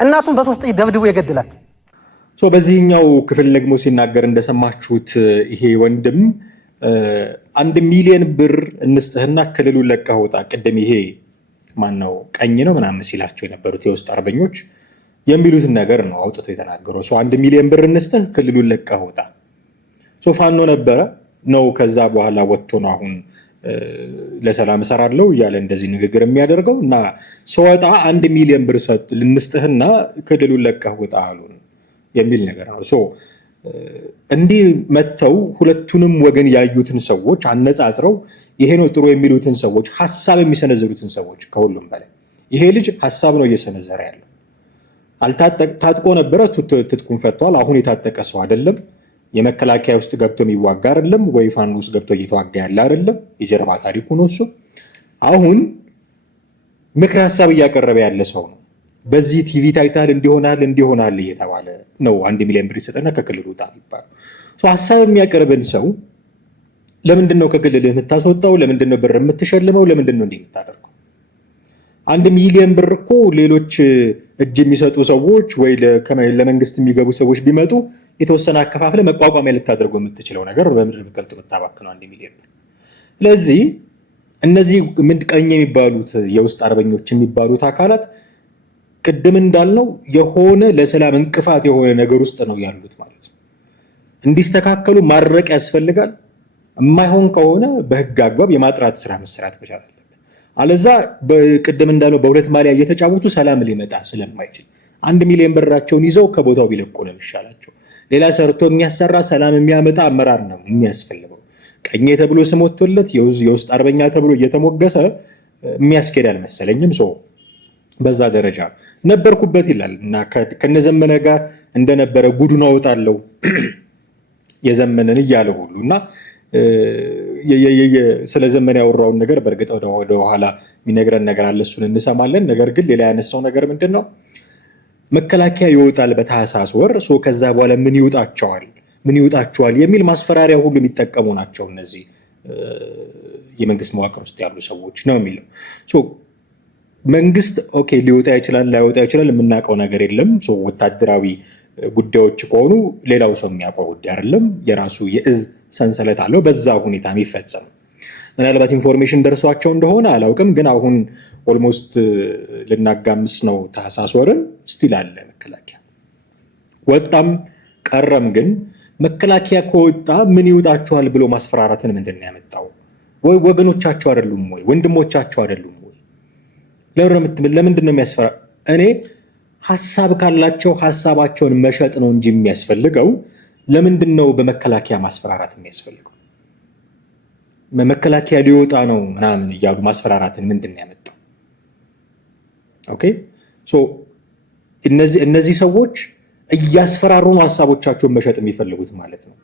እናቱን በ3 ጥይት ደብድቦ የገደላት በዚህኛው ክፍል ደግሞ ሲናገር እንደሰማችሁት ይሄ ወንድም 1 ሚሊዮን ብር እንስጥህና ክልሉን ለቀህ ውጣ። ቅድም ይሄ ማነው ቀኝ ነው ምናምን ሲላቸው የነበሩት የውስጥ አርበኞች የሚሉትን ነገር ነው አውጥቶ የተናገረው። 1 ሚሊዮን ብር እንስጥህ ክልሉን ለቀህ ውጣ። ፋኖ ነበረ ነው። ከዛ በኋላ ወጥቶ ነው አሁን ለሰላም እሰራለሁ እያለ እንደዚህ ንግግር የሚያደርገው እና ስወጣ 1 ሚሊዮን ብር ልንስጥህና ክልሉን ለቀህ ውጣ አሉን የሚል ነገር ነው። እንዲህ መተው ሁለቱንም ወገን ያዩትን ሰዎች አነጻጽረው ይሄ ነው ጥሩ የሚሉትን ሰዎች ሐሳብ የሚሰነዝሩትን ሰዎች ከሁሉም በላይ ይሄ ልጅ ሐሳብ ነው እየሰነዘረ ያለው። ታጥቆ ነበረ፣ ትጥቁን ፈቷል። አሁን የታጠቀ ሰው አይደለም። የመከላከያ ውስጥ ገብቶ የሚዋጋ አይደለም፣ ወይ ፋኖ ውስጥ ገብቶ እየተዋጋ ያለ አይደለም። የጀርባ ታሪኩ ነው እሱ። አሁን ምክር ሐሳብ እያቀረበ ያለ ሰው ነው። በዚህ ቲቪ ታይታል እንዲሆናል እየተባለ ነው 1 ሚሊዮን ብር ይሰጠና ከክልሉ ውጣ የሚባለው። ሐሳብ የሚያቀርብን ሰው ለምንድን ነው ከክልልህ የምታስወጣው? ለምንድን ነው ብር የምትሸልመው? ለምንድን ነው እንዲህ የምታደርገው? 1 ሚሊዮን ብር እኮ ሌሎች እጅ የሚሰጡ ሰዎች ወይ ለመንግስት የሚገቡ ሰዎች ቢመጡ የተወሰነ አከፋፍለ መቋቋሚያ ልታደርገው የምትችለው ነገር በምድር በከንቱ የምታባክነው 1 ሚሊዮን ብር። ስለዚህ እነዚህ ቀኝ የሚባሉት የውስጥ አርበኞች የሚባሉት አካላት ቅድም እንዳልነው የሆነ ለሰላም እንቅፋት የሆነ ነገር ውስጥ ነው ያሉት ማለት ነው። እንዲስተካከሉ ማድረቅ ያስፈልጋል። የማይሆን ከሆነ በህግ አግባብ የማጥራት ስራ መሰራት መቻል አለበት። አለዛ ቅድም እንዳለው በሁለት ማሊያ እየተጫወቱ ሰላም ሊመጣ ስለማይችል 1 ሚሊዮን ብራቸውን ይዘው ከቦታው ቢለቁ ነው የሚሻላቸው። ሌላ ሰርቶ የሚያሰራ ሰላም የሚያመጣ አመራር ነው የሚያስፈልገው። ቀኝ ተብሎ ስም ወጥቶለት የውስጥ አርበኛ ተብሎ እየተሞገሰ የሚያስኬድ አልመሰለኝም። በዛ ደረጃ ነበርኩበት ይላል እና ከነዘመነ ጋር እንደነበረ ጉዱን አወጣለሁ የዘመነን እያለ ሁሉ እና ስለ ዘመን ያወራውን ነገር በእርግጥ ወደ ኋላ የሚነግረን ነገር አለ፣ እሱን እንሰማለን። ነገር ግን ሌላ ያነሳው ነገር ምንድን ነው? መከላከያ ይወጣል በታህሳስ ወር። ከዛ በኋላ ምን ይውጣቸዋል የሚል ማስፈራሪያ ሁሉ የሚጠቀሙ ናቸው እነዚህ የመንግስት መዋቅር ውስጥ ያሉ ሰዎች ነው የሚለው። መንግስት ሊወጣ ይችላል ላይወጣ ይችላል፣ የምናውቀው ነገር የለም። ወታደራዊ ጉዳዮች ከሆኑ ሌላው ሰው የሚያውቀው ጉዳይ አይደለም። የራሱ የእዝ ሰንሰለት አለው፣ በዛ ሁኔታ የሚፈጸም ምናልባት ኢንፎርሜሽን ደርሷቸው እንደሆነ አላውቅም። ግን አሁን ኦልሞስት ልናጋምስ ነው ታህሳስ ወርን ስቲል አለ መከላከያ። ወጣም ቀረም ግን መከላከያ ከወጣ ምን ይውጣቸዋል ብሎ ማስፈራራትን ምንድን ነው ያመጣው? ወይ ወገኖቻቸው አይደሉም ወይ ወንድሞቻቸው አይደሉም ወይ? ለምንድን ነው የሚያስፈራ? እኔ ሀሳብ ካላቸው ሀሳባቸውን መሸጥ ነው እንጂ የሚያስፈልገው ለምንድን ነው በመከላከያ ማስፈራራት የሚያስፈልገው? መከላከያ ሊወጣ ነው ምናምን እያሉ ማስፈራራትን ምንድን ነው ያመጣው? ኦኬ እነዚህ ሰዎች እያስፈራሩ ነው ሀሳቦቻቸውን መሸጥ የሚፈልጉት ማለት ነው።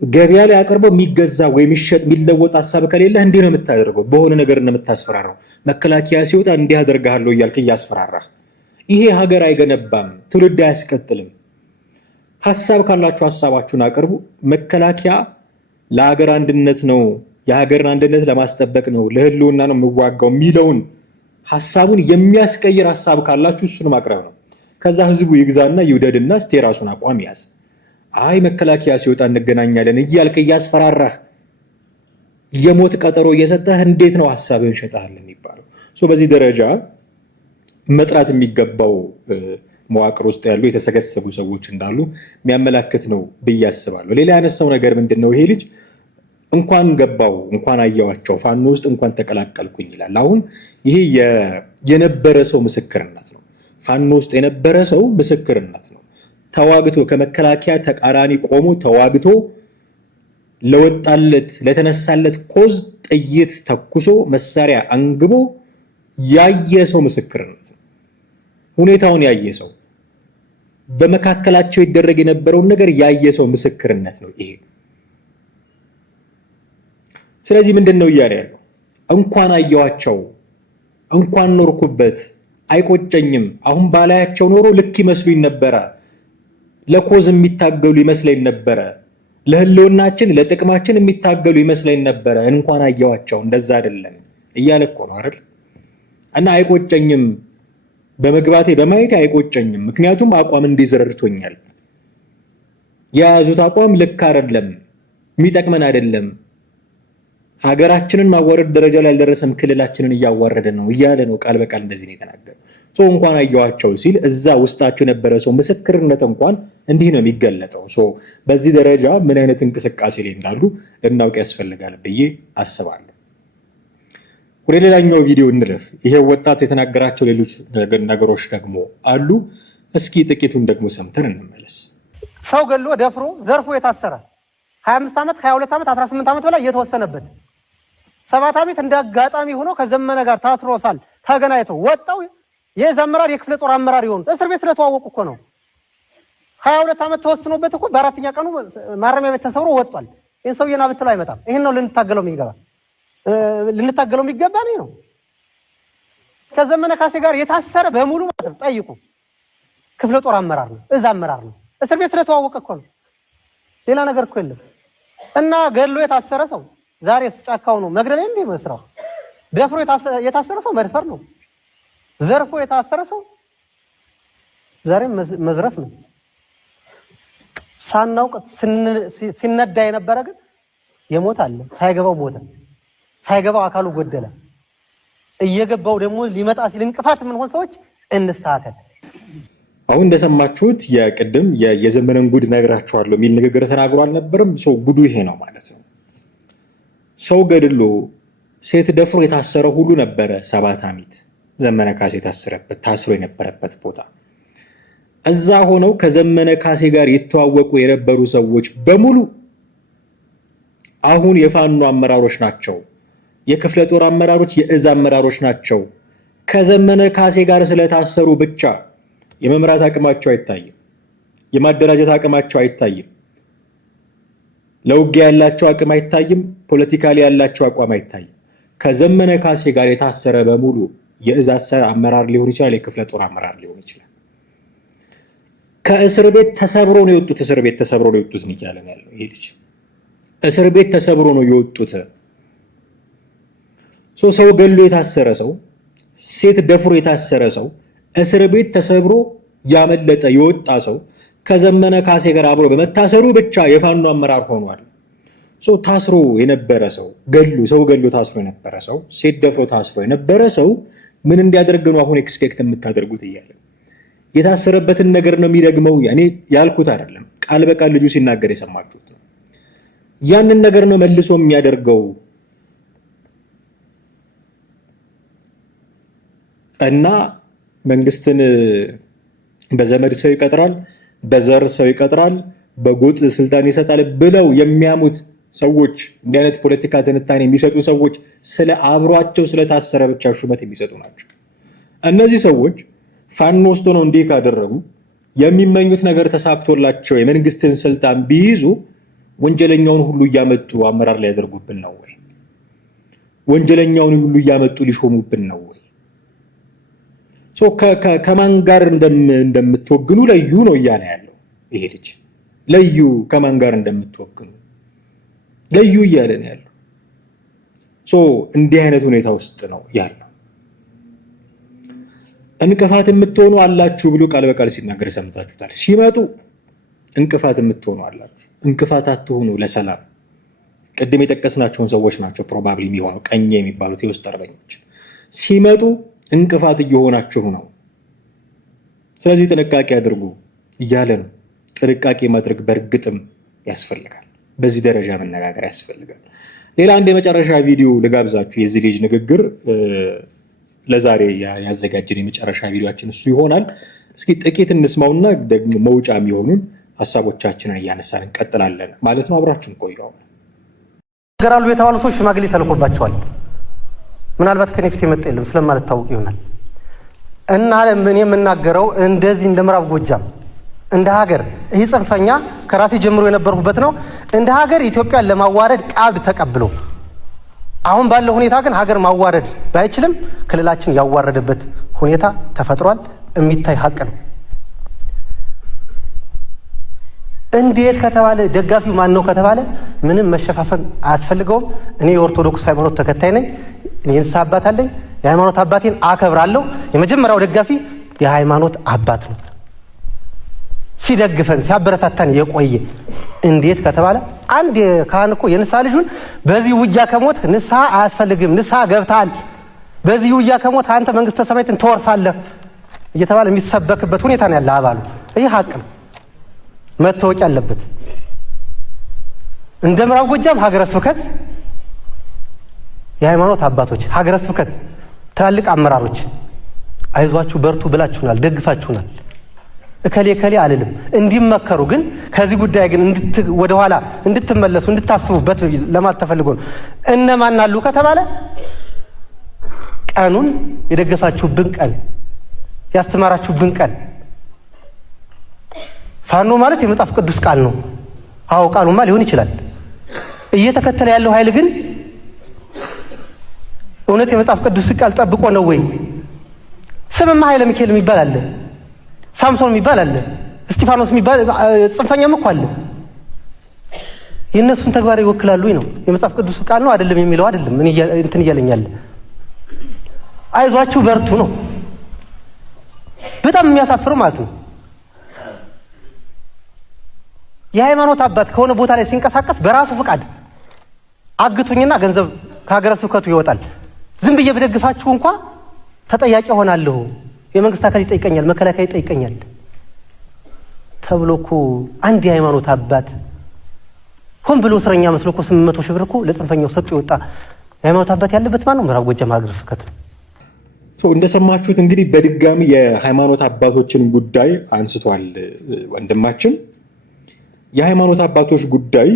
ገበያ ላይ አቅርበው የሚገዛ ወይ የሚሸጥ የሚለወጥ ሀሳብ ከሌለህ እንዲህ ነው የምታደርገው። በሆነ ነገር ነው የምታስፈራራው። መከላከያ ሲወጣ እንዲህ አደርግሃለሁ እያልክ እያስፈራራህ፣ ይሄ ሀገር አይገነባም፣ ትውልድ አያስቀጥልም። ሀሳብ ካላችሁ ሀሳባችሁን አቅርቡ። መከላከያ ለሀገር አንድነት ነው፣ የሀገርን አንድነት ለማስጠበቅ ነው፣ ለህልውና ነው የምዋጋው የሚለውን ሀሳቡን የሚያስቀይር ሀሳብ ካላችሁ እሱን ማቅረብ ነው። ከዛ ህዝቡ ይግዛና ይውደድና እስቲ የራሱን አቋም ያዝ። አይ መከላከያ ሲወጣ እንገናኛለን እያልክ እያስፈራራህ የሞት ቀጠሮ እየሰጠህ እንዴት ነው ሀሳብህን ሸጠሃል የሚባለው? በዚህ ደረጃ መጥራት የሚገባው መዋቅር ውስጥ ያሉ የተሰገሰቡ ሰዎች እንዳሉ የሚያመላክት ነው ብዬ አስባለሁ። ሌላ ያነሳው ነገር ምንድን ነው? ይሄ ልጅ እንኳን ገባው እንኳን አየዋቸው ፋኖ ውስጥ እንኳን ተቀላቀልኩኝ ይላል። አሁን ይሄ የነበረ ሰው ምስክርነት ነው። ፋኖ ውስጥ የነበረ ሰው ምስክርነት ነው። ተዋግቶ ከመከላከያ ተቃራኒ ቆሞ ተዋግቶ ለወጣለት ለተነሳለት ኮዝ ጥይት ተኩሶ መሳሪያ አንግቦ ያየ ሰው ምስክርነት ነው። ሁኔታውን ያየ ሰው በመካከላቸው ይደረግ የነበረውን ነገር ያየ ሰው ምስክርነት ነው ይሄ። ስለዚህ ምንድን ነው እያለ ያለው? እንኳን አየዋቸው እንኳን ኖርኩበት አይቆጨኝም። አሁን ባላያቸው ኖሮ ልክ ይመስሉኝ ነበረ። ለኮዝ የሚታገሉ ይመስለኝ ነበረ። ለህልውናችን ለጥቅማችን የሚታገሉ ይመስለኝ ነበረ። እንኳን አየዋቸው እንደዛ አይደለም እያለ እኮ ነው አይደል? እና አይቆጨኝም፣ በመግባቴ በማየቴ አይቆጨኝም። ምክንያቱም አቋም እንዲዘረርቶኛል። የያዙት አቋም ልክ አይደለም፣ የሚጠቅመን አይደለም፣ ሀገራችንን ማዋረድ ደረጃ ላይ አልደረሰም፣ ክልላችንን እያዋረደ ነው እያለ ነው። ቃል በቃል እንደዚህ ነው የተናገረው። እንኳን አየዋቸው ሲል እዛ ውስጣቸው የነበረ ሰው ምስክርነት እንኳን እንዲህ ነው የሚገለጠው። በዚህ ደረጃ ምን አይነት እንቅስቃሴ ላይ እንዳሉ ልናውቅ ያስፈልጋል ብዬ አስባለሁ። ወደ ሌላኛው ቪዲዮ እንለፍ። ይሄ ወጣት የተናገራቸው ሌሎች ነገሮች ደግሞ አሉ። እስኪ ጥቂቱን ደግሞ ሰምተን እንመለስ። ሰው ገሎ ደፍሮ ዘርፎ የታሰረ 25 ዓመት 22 ዓመት 18 ዓመት በላይ እየተወሰነበት 7 ዓመት እንደ አጋጣሚ ሆኖ ከዘመነ ጋር ታስሮሳል ተገናኝተው ወጣው የዛ አመራር የክፍለ ጦር አመራር ይሆን እስር ቤት ስለተዋወቁ እኮ ነው። 22 ዓመት ተወስኖበት እኮ በአራተኛ ቀኑ ማረሚያ ቤት ተሰብሮ ወጥቷል። ይሄን ሰውዬና ብትለው አይመጣም። ይሄን ነው ልንታገለው የሚገባ ነው። ከዘመነ ካሴ ጋር የታሰረ በሙሉ ማለት ነው ጠይቁ። ክፍለ ጦር አመራር ነው፣ እዛ አመራር ነው። እስር ቤት ስለተዋወቀ እኮ ነው። ሌላ ነገር እኮ የለም። እና ገሎ የታሰረ ሰው ዛሬ ጫካው ነው መግደል እንዴ መስራው? ደፍሮ የታሰረ ሰው መድፈር ነው። ዘርፎ የታሰረ ሰው ዛሬ መዝረፍ ነው። ሳናውቅ ሲነዳ የነበረ ግን የሞት አለ። ሳይገባው ሞተ፣ ሳይገባው አካሉ ጎደለ። እየገባው ደግሞ ሊመጣ ሲል እንቅፋት የምንሆን ሰዎች እንስተካከል። አሁን እንደሰማችሁት የቅድም የዘመነን ጉድ ነግራችኋለሁ የሚል ንግግር ተናግሮ አልነበረም? ጉዱ ይሄ ነው ማለት ነው። ሰው ገድሎ ሴት ደፍሮ የታሰረ ሁሉ ነበረ 7 ዓመት ዘመነ ካሴ ታስሮ የነበረበት ቦታ። እዛ ሆነው ከዘመነ ካሴ ጋር የተዋወቁ የነበሩ ሰዎች በሙሉ አሁን የፋኖ አመራሮች ናቸው። የክፍለ ጦር አመራሮች፣ የእዝ አመራሮች ናቸው። ከዘመነ ካሴ ጋር ስለታሰሩ ብቻ የመምራት አቅማቸው አይታይም። የማደራጀት አቅማቸው አይታይም። ለውጊያ ያላቸው አቅም አይታይም። ፖለቲካሊ ያላቸው አቋም አይታይም። ከዘመነ ካሴ ጋር የታሰረ በሙሉ የእዝ አመራር ሊሆን ይችላል፣ የክፍለ ጦር አመራር ሊሆን ይችላል። ከእስር ቤት ተሰብሮ ነው የወጡት። እስር ቤት ተሰብሮ ነው የወጡት እያለን ያለው ይሄ ልጅ እስር ቤት ተሰብሮ ነው የወጡት። ሰው ገሎ የታሰረ ሰው፣ ሴት ደፍሮ የታሰረ ሰው፣ እስር ቤት ተሰብሮ ያመለጠ የወጣ ሰው ከዘመነ ካሴ ጋር አብሮ በመታሰሩ ብቻ የፋኖ አመራር ሆኗል። ታስሮ የነበረ ሰው ገሎ ታስሮ የነበረ ሰው፣ ሴት ደፍሮ ታስሮ የነበረ ሰው ምን እንዲያደርግ ነው አሁን ኤክስፔክት የምታደርጉት እያለ የታሰረበትን ነገር ነው የሚደግመው። እኔ ያልኩት አይደለም፣ ቃል በቃል ልጁ ሲናገር የሰማችሁት ነው። ያንን ነገር ነው መልሶ የሚያደርገው እና መንግስትን በዘመድ ሰው ይቀጥራል፣ በዘር ሰው ይቀጥራል፣ በጎጥ ስልጣን ይሰጣል ብለው የሚያሙት ሰዎች፣ እንዲህ አይነት ፖለቲካ ትንታኔ የሚሰጡ ሰዎች ስለ አብሯቸው ስለታሰረ ብቻ ሹመት የሚሰጡ ናቸው። እነዚህ ሰዎች ፋኖ ውስጥ ነው እንዲህ ካደረጉ የሚመኙት ነገር ተሳክቶላቸው የመንግስትን ስልጣን ቢይዙ ወንጀለኛውን ሁሉ እያመጡ አመራር ላይ ያደርጉብን ነው ወይ? ወንጀለኛውን ሁሉ እያመጡ ሊሾሙብን ነው ወይ? ከማን ጋር እንደምትወግኑ ለዩ ነው እያለ ያለው ይሄ ልጅ። ለዩ ከማን ጋር እንደምትወግኑ ለዩ እያለ ነው ያለው። እንዲህ አይነት ሁኔታ ውስጥ ነው ያለው። እንቅፋት የምትሆኑ አላችሁ ብሎ ቃል በቃል ሲናገር ሰምታችሁታል። ሲመጡ እንቅፋት የምትሆኑ አላችሁ። እንቅፋት አትሆኑ ለሰላም። ቅድም የጠቀስናቸውን ሰዎች ናቸው ፕሮባብሊ የሚሆኑ ቀኝ የሚባሉት የውስጥ አርበኞች ሲመጡ እንቅፋት እየሆናችሁ ነው። ስለዚህ ጥንቃቄ አድርጉ እያለ ነው። ጥንቃቄ ማድረግ በእርግጥም ያስፈልጋል። በዚህ ደረጃ መነጋገር ያስፈልጋል። ሌላ አንድ የመጨረሻ ቪዲዮ ልጋብዛችሁ። የዚህ ልጅ ንግግር ለዛሬ ያዘጋጀን የመጨረሻ ቪዲዮችን እሱ ይሆናል። እስኪ ጥቂት እንስማውና ደግሞ መውጫ የሚሆኑን ሀሳቦቻችንን እያነሳን እንቀጥላለን ማለት ነው። አብራችሁን ቆዩ። ገራሉ የተባሉ ሰዎች ሽማግሌ ተልኮባቸዋል። ምናልባት ከኔ ፊት የመጣ የለም ስለማልታወቅ ይሆናል። እና እኔ የምናገረው እንደዚህ እንደ ምዕራብ ጎጃም እንደ ሀገር ይህ ጽንፈኛ ከራሴ ጀምሮ የነበርኩበት ነው። እንደ ሀገር ኢትዮጵያን ለማዋረድ ቃል ተቀብሎ አሁን ባለው ሁኔታ ግን ሀገር ማዋረድ ባይችልም ክልላችን ያዋረደበት ሁኔታ ተፈጥሯል። የሚታይ ሀቅ ነው። እንዴት ከተባለ ደጋፊው ማን ነው ከተባለ ምንም መሸፋፈን አያስፈልገውም። እኔ የኦርቶዶክስ ሃይማኖት ተከታይ ነኝ። እኔ ንስሐ አባት አለኝ። የሃይማኖት አባቴን አከብራለሁ። የመጀመሪያው ደጋፊ የሃይማኖት አባት ነው። ሲደግፈን ሲያበረታታን የቆየ እንዴት ከተባለ አንድ ካህን እኮ የንስሐ ልጁን በዚህ ውጊያ ከሞት ንስሐ አያስፈልግም፣ ንስሐ ገብተሃል፣ በዚህ ውጊያ ከሞት አንተ መንግስተ ሰማያትን ትወርሳለህ እየተባለ የሚሰበክበት ሁኔታ ነው ያለ አባሉ። ይህ ሀቅ ነው፣ መታወቅ ያለበት። እንደ ምዕራብ ጎጃም ሀገረ ስብከት የሃይማኖት አባቶች፣ ሀገረ ስብከት ትላልቅ አመራሮች አይዟችሁ በርቱ ብላችሁናል፣ ደግፋችሁናል። እከሌ አልልም እንዲመከሩ ግን ከዚህ ጉዳይ ግን ወደኋላ እንድትመለሱ እንድታስቡበት ለማለት ተፈልጎ ነው። እነማን አሉ ከተባለ ቀኑን የደገፋችሁብን ቀን ያስተማራችሁብን ቀን ፋኖ ማለት የመጽሐፍ ቅዱስ ቃል ነው። አዎ ቃሉማ ሊሆን ይችላል። እየተከተለ ያለው ኃይል ግን እውነት የመጽሐፍ ቅዱስ ቃል ጠብቆ ነው ወይ? ስምማ ኃይለ ሚካኤል የሚባል አለ፣ ሳምሶን የሚባል አለ፣ እስጢፋኖስ የሚባል ጽንፈኛም እኮ አለ። የእነሱን ተግባር ይወክላሉ ነው። የመጽሐፍ ቅዱስ ቃል ነው አይደለም የሚለው አይደለም። ምን እንትን እያለኛል። አይዟችሁ በርቱ ነው። በጣም የሚያሳፍረው ማለት ነው። የሃይማኖት አባት ከሆነ ቦታ ላይ ሲንቀሳቀስ በራሱ ፍቃድ አግቱኝና ገንዘብ ከሀገረ ስብከቱ ይወጣል። ዝም ብዬ በደግፋችሁ እንኳን ተጠያቂ ሆናለሁ፣ የመንግስት አካል ይጠይቀኛል፣ መከላከያ ይጠይቀኛል ተብሎ እኮ አንድ የሃይማኖት አባት ሆን ብሎ እስረኛ መስሎ እኮ 800 ሺህ ብር እኮ ለጽንፈኛው ሰጥቶ ይወጣ የሃይማኖት አባት ያለበት ማን ነው? ምዕራብ ጎጃም ሀገረ ስብከት ነው። እንደሰማችሁት እንግዲህ በድጋሚ የሃይማኖት አባቶችን ጉዳይ አንስቷል ወንድማችን። የሃይማኖት አባቶች ጉዳይ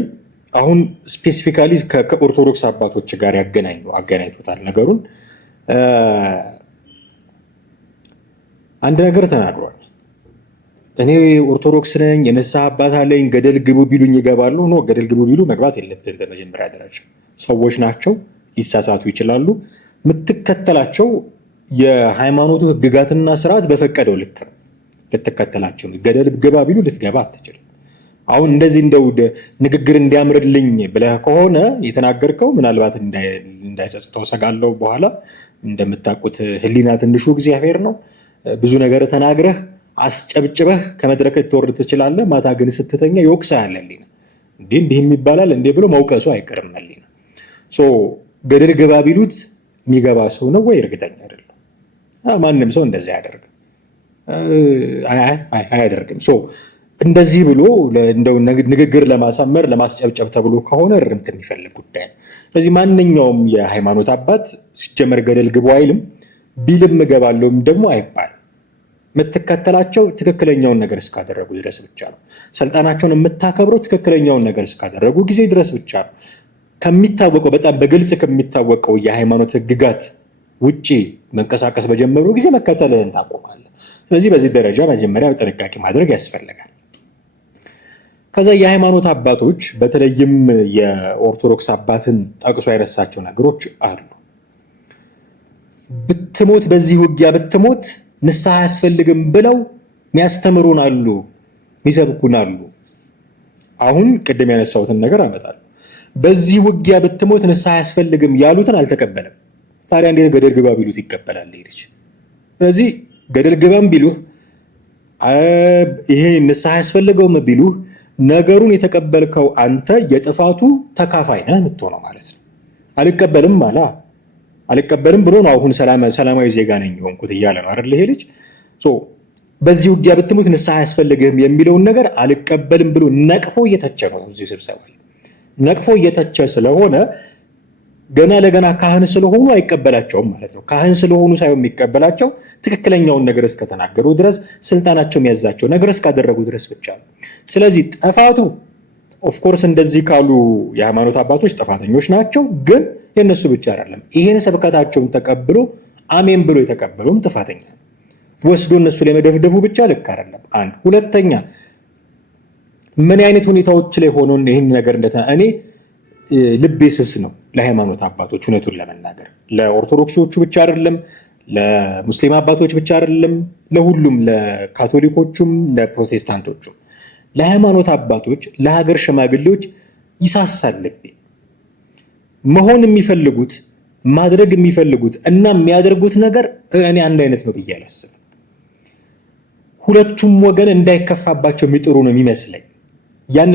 አሁን ስፔሲፊካሊ ከኦርቶዶክስ አባቶች ጋር አገናኝቶታል ነገሩን። አንድ ነገር ተናግሯል። እኔ ኦርቶዶክስ ነኝ፣ የንስሐ አባት አለኝ፣ ገደል ግቡ ቢሉኝ ይገባሉ። ኖ ገደል ግቡ ቢሉ መግባት የለብን። በመጀመሪያ ደረጃ ሰዎች ናቸው፣ ሊሳሳቱ ይችላሉ። የምትከተላቸው የሃይማኖቱ ህግጋትና ስርዓት በፈቀደው ልክ ነው ልትከተላቸው። ገደል ግባ ቢሉ ልትገባ አትችልም። አሁን እንደዚህ እንደው ንግግር እንዲያምርልኝ ብለህ ከሆነ የተናገርከው ምናልባት እንዳይጸጽተው ሰጋለው። በኋላ እንደምታውቁት ህሊና ትንሹ እግዚአብሔር ነው። ብዙ ነገር ተናግረህ አስጨብጭበህ ከመድረክ ልትወርድ ትችላለህ። ማታ ግን ስትተኛ ይወቅሳል ህሊና። እንዲህ የሚባላል እንዴ ብሎ መውቀሱ አይቀርም ህሊና። ገደል ግባ ቢሉት የሚገባ ሰው ነው ወይ? እርግጠኛ አይደለም። ማንም ሰው እንደዚህ አያደርግም። እንደዚህ ብሎ እንደው ንግግር ለማሳመር ለማስጨብጨብ ተብሎ ከሆነ እርምት የሚፈልግ ጉዳይ ነው። ስለዚህ ማንኛውም የሃይማኖት አባት ሲጀመር ገደል ግቡ አይልም፣ ቢልም እገባለሁም ደግሞ አይባልም። የምትከተላቸው ትክክለኛውን ነገር እስካደረጉ ድረስ ብቻ ነው። ስልጣናቸውን የምታከብረው ትክክለኛውን ነገር እስካደረጉ ጊዜ ድረስ ብቻ ነው። ከሚታወቀው በጣም በግልጽ ከሚታወቀው የሃይማኖት ህግጋት ውጪ መንቀሳቀስ በጀመሩ ጊዜ መከተልህን ታቆማለህ። ስለዚህ በዚህ ደረጃ መጀመሪያ ጥንቃቄ ማድረግ ያስፈልጋል። ከዛ የሃይማኖት አባቶች በተለይም የኦርቶዶክስ አባትን ጠቅሶ ያነሳቸው ነገሮች አሉ። ብትሞት በዚህ ውጊያ ብትሞት ንስሐ አያስፈልግም ብለው የሚያስተምሩን አሉ፣ የሚሰብኩን አሉ። አሁን ቅድም ያነሳሁትን ነገር አመጣለሁ። በዚህ ውጊያ ብትሞት ንስሐ አያስፈልግም ያሉትን አልተቀበለም። ታዲያ እንዴት ገደል ግባ ቢሉት ይቀበላል? ልጅ ስለዚህ ገደል ግባም ቢሉህ ይሄ ንስሐ አያስፈልገውም ቢሉህ ነገሩን የተቀበልከው አንተ የጥፋቱ ተካፋይ ነህ የምትሆነው ማለት ነው። አልቀበልም አላ አልቀበልም ብሎ ነው አሁን ሰላማዊ ዜጋ ነኝ የሆንኩት እያለ ነው አይደል? ይሄ ልጅ በዚህ ውጊያ ብትሞት ንስሐ አያስፈልግም የሚለውን ነገር አልቀበልም ብሎ ነቅፎ እየተቸ ነው። እዚህ ስብሰባ ነቅፎ እየተቸ ስለሆነ ገና ለገና ካህን ስለሆኑ አይቀበላቸውም ማለት ነው። ካህን ስለሆኑ ሳይሆን የሚቀበላቸው ትክክለኛውን ነገር እስከተናገሩ ድረስ፣ ስልጣናቸው የሚያዛቸው ነገር እስካደረጉ ድረስ ብቻ ነው። ስለዚህ ጥፋቱ ኦፍኮርስ እንደዚህ ካሉ የሃይማኖት አባቶች ጥፋተኞች ናቸው፣ ግን የነሱ ብቻ አይደለም። ይህን ስብከታቸውን ተቀብሎ አሜን ብሎ የተቀበለውም ጥፋተኛ ነው። ወስዶ እነሱ ላይ መደፍደፉ ብቻ ልክ አይደለም። አንድ ሁለተኛ ምን አይነት ሁኔታዎች ላይ ሆኖ ይህን ነገር እኔ ልቤ ስስ ነው ለሃይማኖት አባቶች፣ እውነቱን ለመናገር ለኦርቶዶክሶቹ ብቻ አይደለም፣ ለሙስሊም አባቶች ብቻ አይደለም፣ ለሁሉም ለካቶሊኮቹም ለፕሮቴስታንቶቹም ለሃይማኖት አባቶች ለሀገር ሽማግሌዎች ይሳሳል ልቤ። መሆን የሚፈልጉት ማድረግ የሚፈልጉት እና የሚያደርጉት ነገር እኔ አንድ አይነት ነው ብዬ አላስብም። ሁለቱም ወገን እንዳይከፋባቸው የሚጥሩ ነው የሚመስለኝ። ያን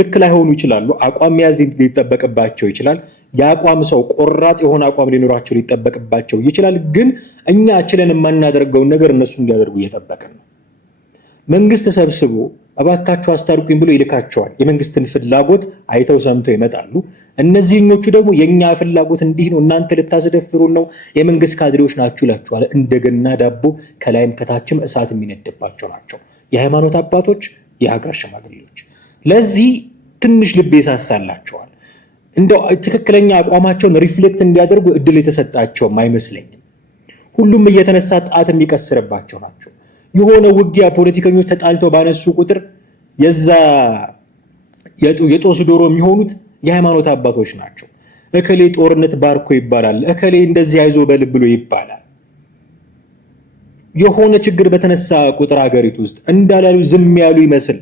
ልክ ላይሆኑ ይችላሉ። አቋም መያዝ ሊጠበቅባቸው ይችላል። የአቋም ሰው ቆራጥ የሆነ አቋም ሊኖራቸው ሊጠበቅባቸው ይችላል። ግን እኛ ችለን የማናደርገውን ነገር እነሱ እንዲያደርጉ እየጠበቅን ነው። መንግስት ሰብስቦ እባካቸው አስታርቁኝ ብሎ ይልካቸዋል። የመንግስትን ፍላጎት አይተው ሰምተው ይመጣሉ። እነዚህኞቹ ደግሞ የኛ ፍላጎት እንዲህ ነው፣ እናንተ ልታስደፍሩን ነው፣ የመንግስት ካድሬዎች ናችሁ ይላቸዋል። እንደገና ዳቦ ከላይም ከታችም እሳት የሚነድባቸው ናቸው የሃይማኖት አባቶች፣ የሀገር ሽማግሌዎች። ለዚህ ትንሽ ልብ ይሳሳላቸዋል። እንደው ትክክለኛ አቋማቸውን ሪፍሌክት እንዲያደርጉ እድል የተሰጣቸውም አይመስለኝም። ሁሉም እየተነሳ ጣት የሚቀስርባቸው ናቸው። የሆነ ውጊያ ፖለቲከኞች ተጣልተው ባነሱ ቁጥር የዛ የጦስ ዶሮ የሚሆኑት የሃይማኖት አባቶች ናቸው። እከሌ ጦርነት ባርኮ ይባላል፣ እከሌ እንደዚህ አይዞ በል ብሎ ይባላል። የሆነ ችግር በተነሳ ቁጥር ሀገሪቱ ውስጥ እንዳላሉ ዝም ያሉ ይመስል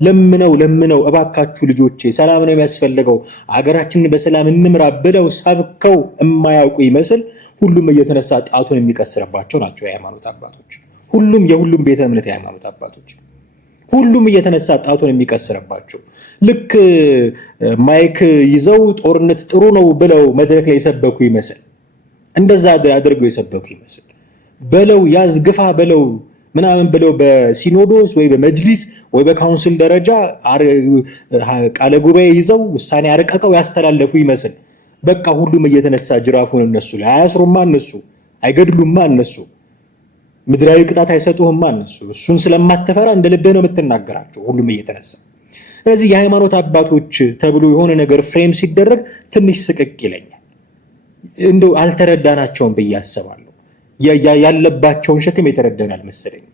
ለምነው እባካችሁ ልጆቼ ሰላም ነው የሚያስፈልገው፣ ሀገራችንን በሰላም እንምራ ብለው ሰብከው የማያውቁ ይመስል ሁሉም እየተነሳ ጣቱን የሚቀስርባቸው ናቸው የሃይማኖት አባቶች። ሁሉም የሁሉም ቤተ እምነት የሃይማኖት አባቶች ሁሉም እየተነሳ ጣቱን የሚቀስርባቸው፣ ልክ ማይክ ይዘው ጦርነት ጥሩ ነው ብለው መድረክ ላይ የሰበኩ ይመስል፣ እንደዛ አድርገው የሰበኩ ይመስል በለው ያዝ ግፋ በለው ምናምን ብለው በሲኖዶስ ወይ በመጅሊስ ወይ በካውንስል ደረጃ ቃለ ጉባኤ ይዘው ውሳኔ አርቀቀው ያስተላለፉ ይመስል በቃ ሁሉም እየተነሳ ጅራፉን እነሱ ላይ አያስሩማ፣ እነሱ አይገድሉማ፣ እነሱ ምድራዊ ቅጣት አይሰጡህማ፣ እነሱ እሱን ስለማትፈራ እንደ ልብህ ነው የምትናገራቸው ሁሉም እየተነሳ። ስለዚህ የሃይማኖት አባቶች ተብሎ የሆነ ነገር ፍሬም ሲደረግ ትንሽ ስቅቅ ይለኛል። እንደው አልተረዳናቸውም ብዬ አስባለሁ። ያለባቸውን ሸክም የተረዳን አልመሰለኝም።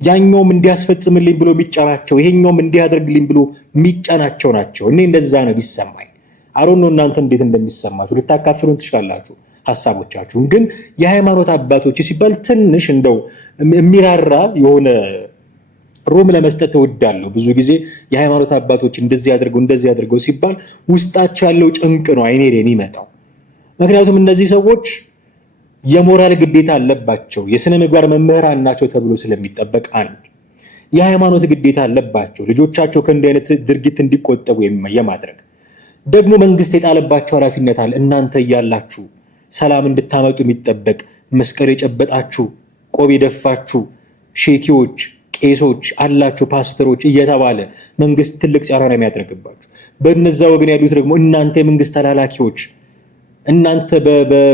ያኛውም እንዲያስፈጽምልኝ ብሎ የሚጫናቸው፣ ይሄኛውም እንዲያደርግልኝ ብሎ የሚጫናቸው ናቸው። እኔ እንደዛ ነው ቢሰማኝ። አሮን ነው እናንተ እንዴት እንደሚሰማችሁ ልታካፍሉን ትችላላችሁ ሐሳቦቻችሁን። ግን የሃይማኖት አባቶች ሲባል ትንሽ እንደው የሚራራ የሆነ ሮም ለመስጠት እወዳለሁ። ብዙ ጊዜ የሃይማኖት አባቶች እንደዚህ አድርገው ሲባል ውስጣቸው ያለው ጭንቅ ነው አይኔ ላይ የሚመጣው። ምክንያቱም እነዚህ ሰዎች የሞራል ግዴታ አለባቸው። የሥነ ምግባር መምህራን ናቸው ተብሎ ስለሚጠበቅ አንድ የሃይማኖት ግዴታ አለባቸው ልጆቻቸው ከእንዲህ አይነት ድርጊት እንዲቆጠቡ የማድረግ። ደግሞ መንግስት የጣለባቸው ኃላፊነት አለ። እናንተ እያላችሁ ሰላም እንድታመጡ የሚጠበቅ መስቀል የጨበጣችሁ ቆብ የደፋችሁ ሼኪዎች፣ ቄሶች አላችሁ፣ ፓስተሮች እየተባለ መንግስት ትልቅ ጫና ነው የሚያደርግባችሁ። በነዛ ወገን ያሉት ደግሞ እናንተ የመንግስት ተላላኪዎች፣ እናንተ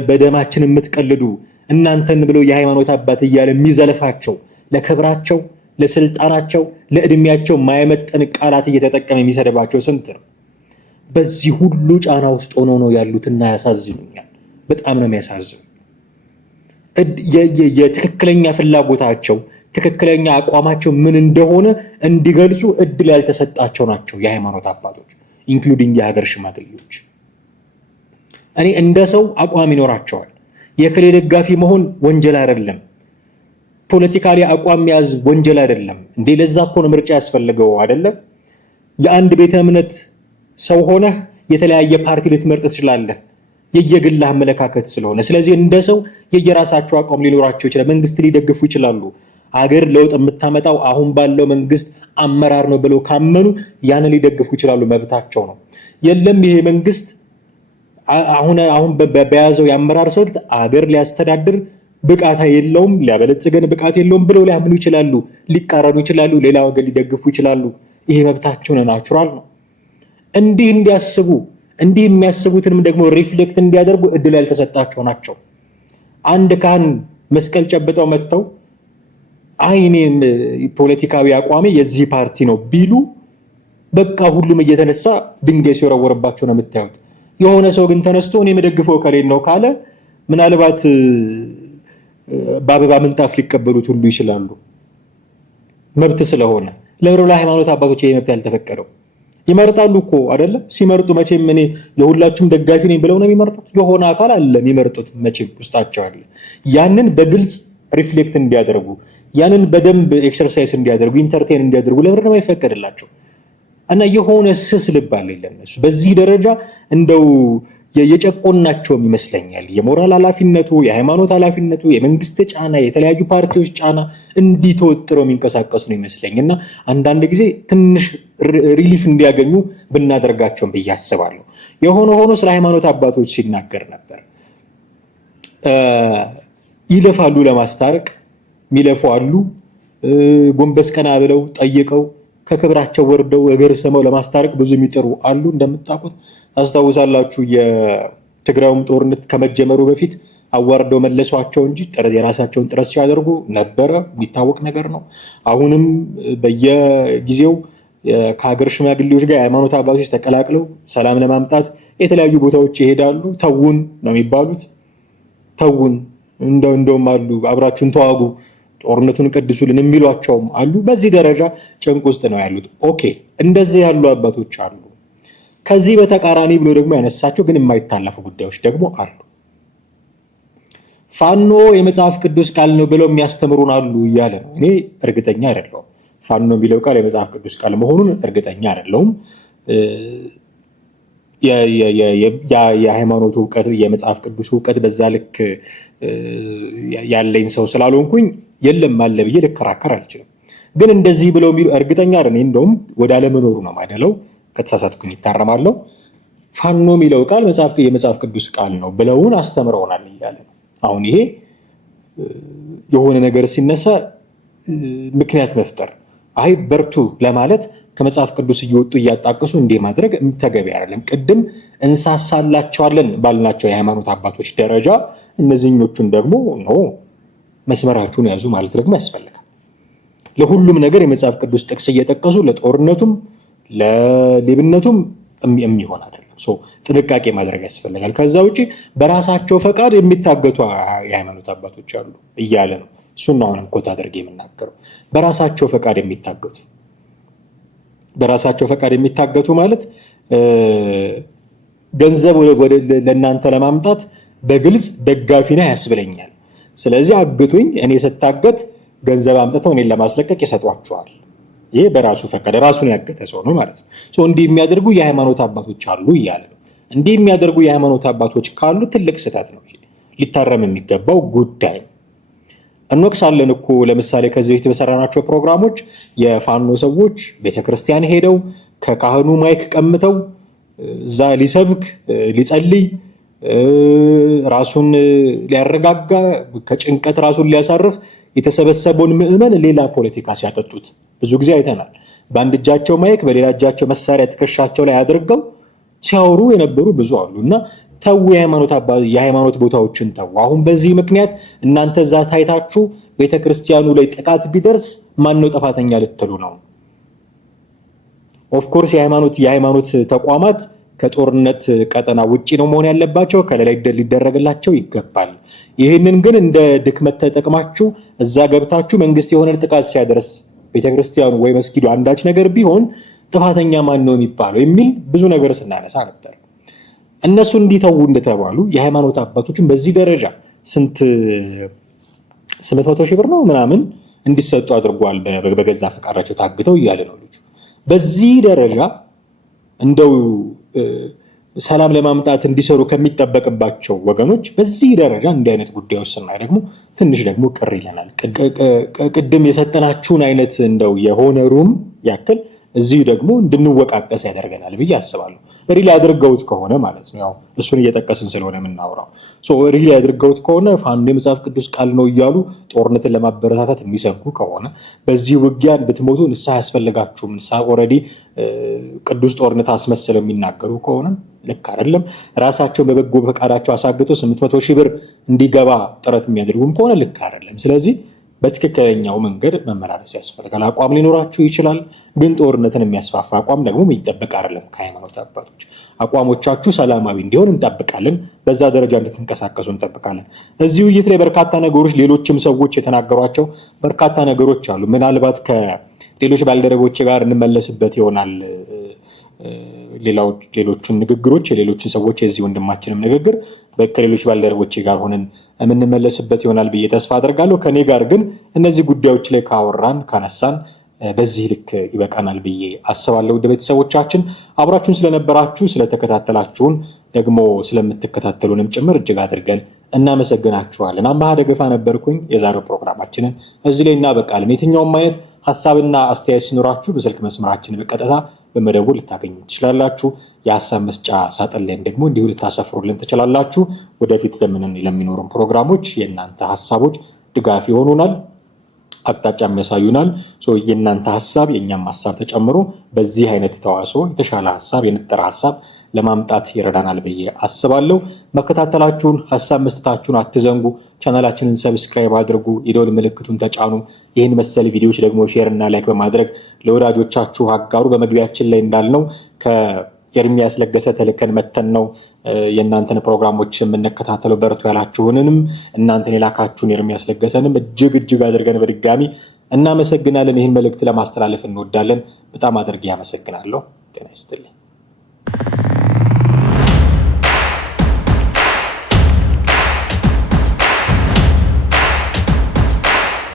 በደማችን የምትቀልዱ እናንተን ብለው የሃይማኖት አባት እያለ የሚዘልፋቸው ለክብራቸው፣ ለስልጣናቸው፣ ለእድሜያቸው ማይመጠን ቃላት እየተጠቀመ የሚሰደባቸው ስንት ነው። በዚህ ሁሉ ጫና ውስጥ ሆኖ ነው ያሉትና ያሳዝኑኛል። በጣም ነው የሚያሳዝኑ። የትክክለኛ ፍላጎታቸው ትክክለኛ አቋማቸው ምን እንደሆነ እንዲገልጹ እድል ያልተሰጣቸው ናቸው የሃይማኖት አባቶች ኢንክሉዲንግ የሀገር ሽማግሌዎች። እኔ እንደ ሰው አቋም ይኖራቸዋል። የክሌ ደጋፊ መሆን ወንጀል አይደለም። ፖለቲካሊ አቋም መያዝ ወንጀል አይደለም እንዴ? ለዛ እኮ ነው ምርጫ ያስፈልገው አይደለም? የአንድ ቤተ እምነት ሰው ሆነህ የተለያየ ፓርቲ ልትመርጥ ትችላለህ፣ የየግል አመለካከት ስለሆነ። ስለዚህ እንደ ሰው የየራሳቸው አቋም ሊኖራቸው ይችላል። መንግስት ሊደግፉ ይችላሉ። ሀገር ለውጥ የምታመጣው አሁን ባለው መንግስት አመራር ነው ብለው ካመኑ ያንን ሊደግፉ ይችላሉ፣ መብታቸው ነው። የለም ይሄ መንግስት አሁን በያዘው የአመራር ስልት አገር ሊያስተዳድር ብቃት የለውም፣ ሊያበለጽገን ብቃት የለውም ብለው ሊያምኑ ይችላሉ፣ ሊቃረኑ ይችላሉ፣ ሌላ ወገን ሊደግፉ ይችላሉ። ይሄ መብታቸው ነው፣ ናቹራል ነው። እንዲህ እንዲያስቡ እንዲህ የሚያስቡትንም ደግሞ ሪፍሌክት እንዲያደርጉ እድል ያልተሰጣቸው ናቸው። አንድ ካህን መስቀል ጨብጠው መጥተው አይ እኔ ፖለቲካዊ አቋሜ የዚህ ፓርቲ ነው ቢሉ በቃ ሁሉም እየተነሳ ድንጋይ ሲወረወርባቸው ነው የምታዩት። የሆነ ሰው ግን ተነስቶ እኔ የምደግፈው ከሌን ነው ካለ ምናልባት በአበባ ምንጣፍ ሊቀበሉት ሁሉ ይችላሉ፣ መብት ስለሆነ። ለምሮ ሃይማኖት አባቶች ይሄ መብት ያልተፈቀደው ይመርጣሉ እኮ አይደለ? ሲመርጡ መቼም እኔ የሁላችሁም ደጋፊ ነኝ ብለው ነው የሚመርጡት። የሆነ አካል አለ የሚመርጡት፣ መቼም ውስጣቸው አለ። ያንን በግልጽ ሪፍሌክት እንዲያደርጉ፣ ያንን በደንብ ኤክሰርሳይዝ እንዲያደርጉ፣ ኢንተርቴን እንዲያደርጉ ለምንድን ነው የማይፈቀድላቸው? እና የሆነ ስስ ልብ አለ ለነሱ። በዚህ ደረጃ እንደው የጨቆናቸውም ይመስለኛል። የሞራል ኃላፊነቱ፣ የሃይማኖት ኃላፊነቱ፣ የመንግስት ጫና፣ የተለያዩ ፓርቲዎች ጫና እንዲህ ተወጥረው የሚንቀሳቀሱ ነው ይመስለኝ እና አንዳንድ ጊዜ ትንሽ ሪሊፍ እንዲያገኙ ብናደርጋቸውም ብዬ አስባለሁ። የሆነ ሆኖ ስለ ሃይማኖት አባቶች ሲናገር ነበር። ይለፋሉ፣ ለማስታረቅ የሚለፉ አሉ። ጎንበስ ቀና ብለው ጠይቀው ከክብራቸው ወርደው እግር ስመው ለማስታረቅ ብዙ የሚጥሩ አሉ። እንደምታውቁት ታስታውሳላችሁ፣ የትግራዩም ጦርነት ከመጀመሩ በፊት አዋርደው መለሷቸው እንጂ የራሳቸውን ጥረት ሲያደርጉ ነበረ፣ የሚታወቅ ነገር ነው። አሁንም በየጊዜው ከሀገር ሽማግሌዎች ጋር የሃይማኖት አባቶች ተቀላቅለው ሰላም ለማምጣት የተለያዩ ቦታዎች ይሄዳሉ። ተውን ነው የሚባሉት። ተውን እንደውም አሉ አብራችሁን ተዋጉ፣ ጦርነቱን ቀድሱልን የሚሏቸውም አሉ። በዚህ ደረጃ ጭንቅ ውስጥ ነው ያሉት። ኦኬ፣ እንደዚህ ያሉ አባቶች አሉ። ከዚህ በተቃራኒ ብሎ ደግሞ ያነሳቸው ግን የማይታለፉ ጉዳዮች ደግሞ አሉ። ፋኖ የመጽሐፍ ቅዱስ ቃል ነው ብለው የሚያስተምሩን አሉ እያለ ነው። እኔ እርግጠኛ አይደለሁም። ፋኖ የሚለው ቃል የመጽሐፍ ቅዱስ ቃል መሆኑን እርግጠኛ አይደለሁም። የሃይማኖቱ እውቀት፣ የመጽሐፍ ቅዱስ እውቀት በዛ ልክ ያለኝ ሰው ስላልሆንኩኝ የለም አለ ብዬ ልከራከር አልችልም። ግን እንደዚህ ብለው የሚሉ እርግጠኛ አይደለም። እንደውም ወደ አለመኖሩ ነው ማደለው። ከተሳሳትኩኝ ይታረማለሁ። ፋኖ የሚለው ቃል የመጽሐፍ ቅዱስ ቃል ነው ብለውን አስተምረውናል እያለ ነው። አሁን ይሄ የሆነ ነገር ሲነሳ ምክንያት መፍጠር፣ አይ በርቱ ለማለት ከመጽሐፍ ቅዱስ እየወጡ እያጣቀሱ እንዲህ ማድረግ ተገቢ አይደለም። ቅድም እንሳሳላቸዋለን ባልናቸው የሃይማኖት አባቶች ደረጃ እነዚህኞቹን ደግሞ መስመራችሁን ያዙ ማለት ደግሞ ያስፈልጋል። ለሁሉም ነገር የመጽሐፍ ቅዱስ ጥቅስ እየጠቀሱ ለጦርነቱም ለሌብነቱም የሚሆን አይደለም። ጥንቃቄ ማድረግ ያስፈልጋል። ከዛ ውጭ በራሳቸው ፈቃድ የሚታገቱ የሃይማኖት አባቶች አሉ እያለ ነው። እሱን አሁንም ኮት አድርጌ የምናገረው በራሳቸው ፈቃድ የሚታገቱ በራሳቸው ፈቃድ የሚታገቱ ማለት ገንዘብ ለእናንተ ለማምጣት በግልጽ ደጋፊ ነህ ያስብለኛል። ስለዚህ አግቱኝ፣ እኔ ስታገት ገንዘብ አምጥተው እኔን ለማስለቀቅ ይሰጧቸዋል። ይሄ በራሱ ፈቃድ ራሱን ያገተ ሰው ነው ማለት ነው። እንዲህ የሚያደርጉ የሃይማኖት አባቶች አሉ እያለ ነው። እንዲህ የሚያደርጉ የሃይማኖት አባቶች ካሉ ትልቅ ስህተት ነው። ይሄ ሊታረም የሚገባው ጉዳይ ነው። እንወቅሳለን እኮ ለምሳሌ ከዚህ በፊት በሰራናቸው ፕሮግራሞች የፋኖ ሰዎች ቤተክርስቲያን ሄደው ከካህኑ ማይክ ቀምተው እዛ ሊሰብክ ሊጸልይ ራሱን ሊያረጋጋ ከጭንቀት ራሱን ሊያሳርፍ የተሰበሰበውን ምዕመን ሌላ ፖለቲካ ሲያጠጡት ብዙ ጊዜ አይተናል። በአንድ እጃቸው ማይክ በሌላ እጃቸው መሳሪያ ትከሻቸው ላይ አድርገው ሲያወሩ የነበሩ ብዙ አሉ እና ተው፣ የሃይማኖት ቦታዎችን ተው። አሁን በዚህ ምክንያት እናንተ እዛ ታይታችሁ ቤተክርስቲያኑ ላይ ጥቃት ቢደርስ ማነው ጥፋተኛ ልትሉ ነው? ኦፍኮርስ የሃይማኖት ተቋማት ከጦርነት ቀጠና ውጪ ነው መሆን ያለባቸው፣ ከሌላ ሊደረግላቸው ይገባል። ይህንን ግን እንደ ድክመት ተጠቅማችሁ እዛ ገብታችሁ መንግስት የሆነ ጥቃት ሲያደርስ ቤተክርስቲያኑ ወይ መስጊዱ አንዳች ነገር ቢሆን ጥፋተኛ ማን ነው የሚባለው የሚል ብዙ ነገር ስናነሳ ነበር። እነሱ እንዲተዉ እንደተባሉ የሃይማኖት አባቶችን በዚህ ደረጃ ስንት 800 ሺህ ብር ነው ምናምን እንዲሰጡ አድርጓል። በገዛ ፈቃዳቸው ታግተው እያለ ነው ልጁ። በዚህ ደረጃ እንደው ሰላም ለማምጣት እንዲሰሩ ከሚጠበቅባቸው ወገኖች በዚህ ደረጃ እንዲህ አይነት ጉዳዮች ስናይ ደግሞ ትንሽ ደግሞ ቅር ይለናል። ቅድም የሰጠናችሁን አይነት እንደው የሆነ ሩም ያክል እዚህ ደግሞ እንድንወቃቀስ ያደርገናል ብዬ አስባለሁ። ሪሊ አድርገውት ከሆነ ማለት ነው። ያው እሱን እየጠቀስን ስለሆነ የምናወራው ሪሊ አድርገውት ከሆነ ፋኖ የመጽሐፍ ቅዱስ ቃል ነው እያሉ ጦርነትን ለማበረታታት የሚሰብኩ ከሆነ በዚህ ውጊያ ብትሞቱ ንስሐ ያስፈልጋችሁም ንስሐ ኦልሬዲ ቅዱስ ጦርነት አስመስለው የሚናገሩ ከሆነ ልክ አይደለም። ራሳቸውን በበጎ ፈቃዳቸው አሳግቶ 800 ሺህ ብር እንዲገባ ጥረት የሚያደርጉም ከሆነ ልክ አይደለም። ስለዚህ በትክክለኛው መንገድ መመላለስ ያስፈልጋል። አቋም ሊኖራችሁ ይችላል፣ ግን ጦርነትን የሚያስፋፋ አቋም ደግሞ የሚጠበቅ አይደለም ከሃይማኖት አባቶች። አቋሞቻችሁ ሰላማዊ እንዲሆን እንጠብቃለን። በዛ ደረጃ እንድትንቀሳቀሱ እንጠብቃለን። እዚህ ውይይት ላይ በርካታ ነገሮች ሌሎችም ሰዎች የተናገሯቸው በርካታ ነገሮች አሉ። ምናልባት ከሌሎች ባልደረቦች ጋር እንመለስበት ይሆናል። ሌሎችን ንግግሮች የሌሎችን ሰዎች የዚህ ወንድማችንም ንግግር ከሌሎች ባልደረቦች ጋር ሆነን የምንመለስበት ይሆናል ብዬ ተስፋ አደርጋለሁ። ከኔ ጋር ግን እነዚህ ጉዳዮች ላይ ካወራን ካነሳን በዚህ ልክ ይበቃናል ብዬ አስባለሁ። ውድ ቤተሰቦቻችን አብራችሁን ስለነበራችሁ ስለተከታተላችሁን ደግሞ ስለምትከታተሉንም ጭምር እጅግ አድርገን እናመሰግናችኋለን። አምባሃ ደገፋ ነበርኩኝ። የዛሬው ፕሮግራማችንን እዚህ ላይ እናበቃለን። የትኛውም አይነት ሀሳብና አስተያየት ሲኖራችሁ በስልክ መስመራችን በቀጥታ በመደወል ልታገኙ ትችላላችሁ። የሀሳብ መስጫ ሳጥን ላይም ደግሞ እንዲሁ ልታሰፍሩልን ትችላላችሁ። ወደፊት ለሚኖሩን ፕሮግራሞች የእናንተ ሀሳቦች ድጋፍ ይሆኑናል፣ አቅጣጫ ያሳዩናል። የእናንተ ሀሳብ የእኛም ሀሳብ ተጨምሮ በዚህ አይነት ተዋጽኦ የተሻለ ሀሳብ የነጠረ ሀሳብ ለማምጣት ይረዳናል ብዬ አስባለሁ። መከታተላችሁን ሀሳብ መስጠታችሁን አትዘንጉ። ቻናላችንን ሰብስክራይብ አድርጉ፣ የደወል ምልክቱን ተጫኑ። ይህን መሰል ቪዲዮዎች ደግሞ ሼር እና ላይክ በማድረግ ለወዳጆቻችሁ አጋሩ። በመግቢያችን ላይ እንዳልነው ከኤርሚያስ ለገሰ ተልከን መተን ነው የእናንተን ፕሮግራሞች የምንከታተለው። በርቱ ያላችሁንንም እናንተን የላካችሁን ኤርሚያስ ለገሰንም እጅግ አድርገን በድጋሚ እናመሰግናለን። ይህን መልእክት ለማስተላለፍ እንወዳለን። በጣም አድርጌ ያመሰግናለሁ። ጤና ይስጥልኝ።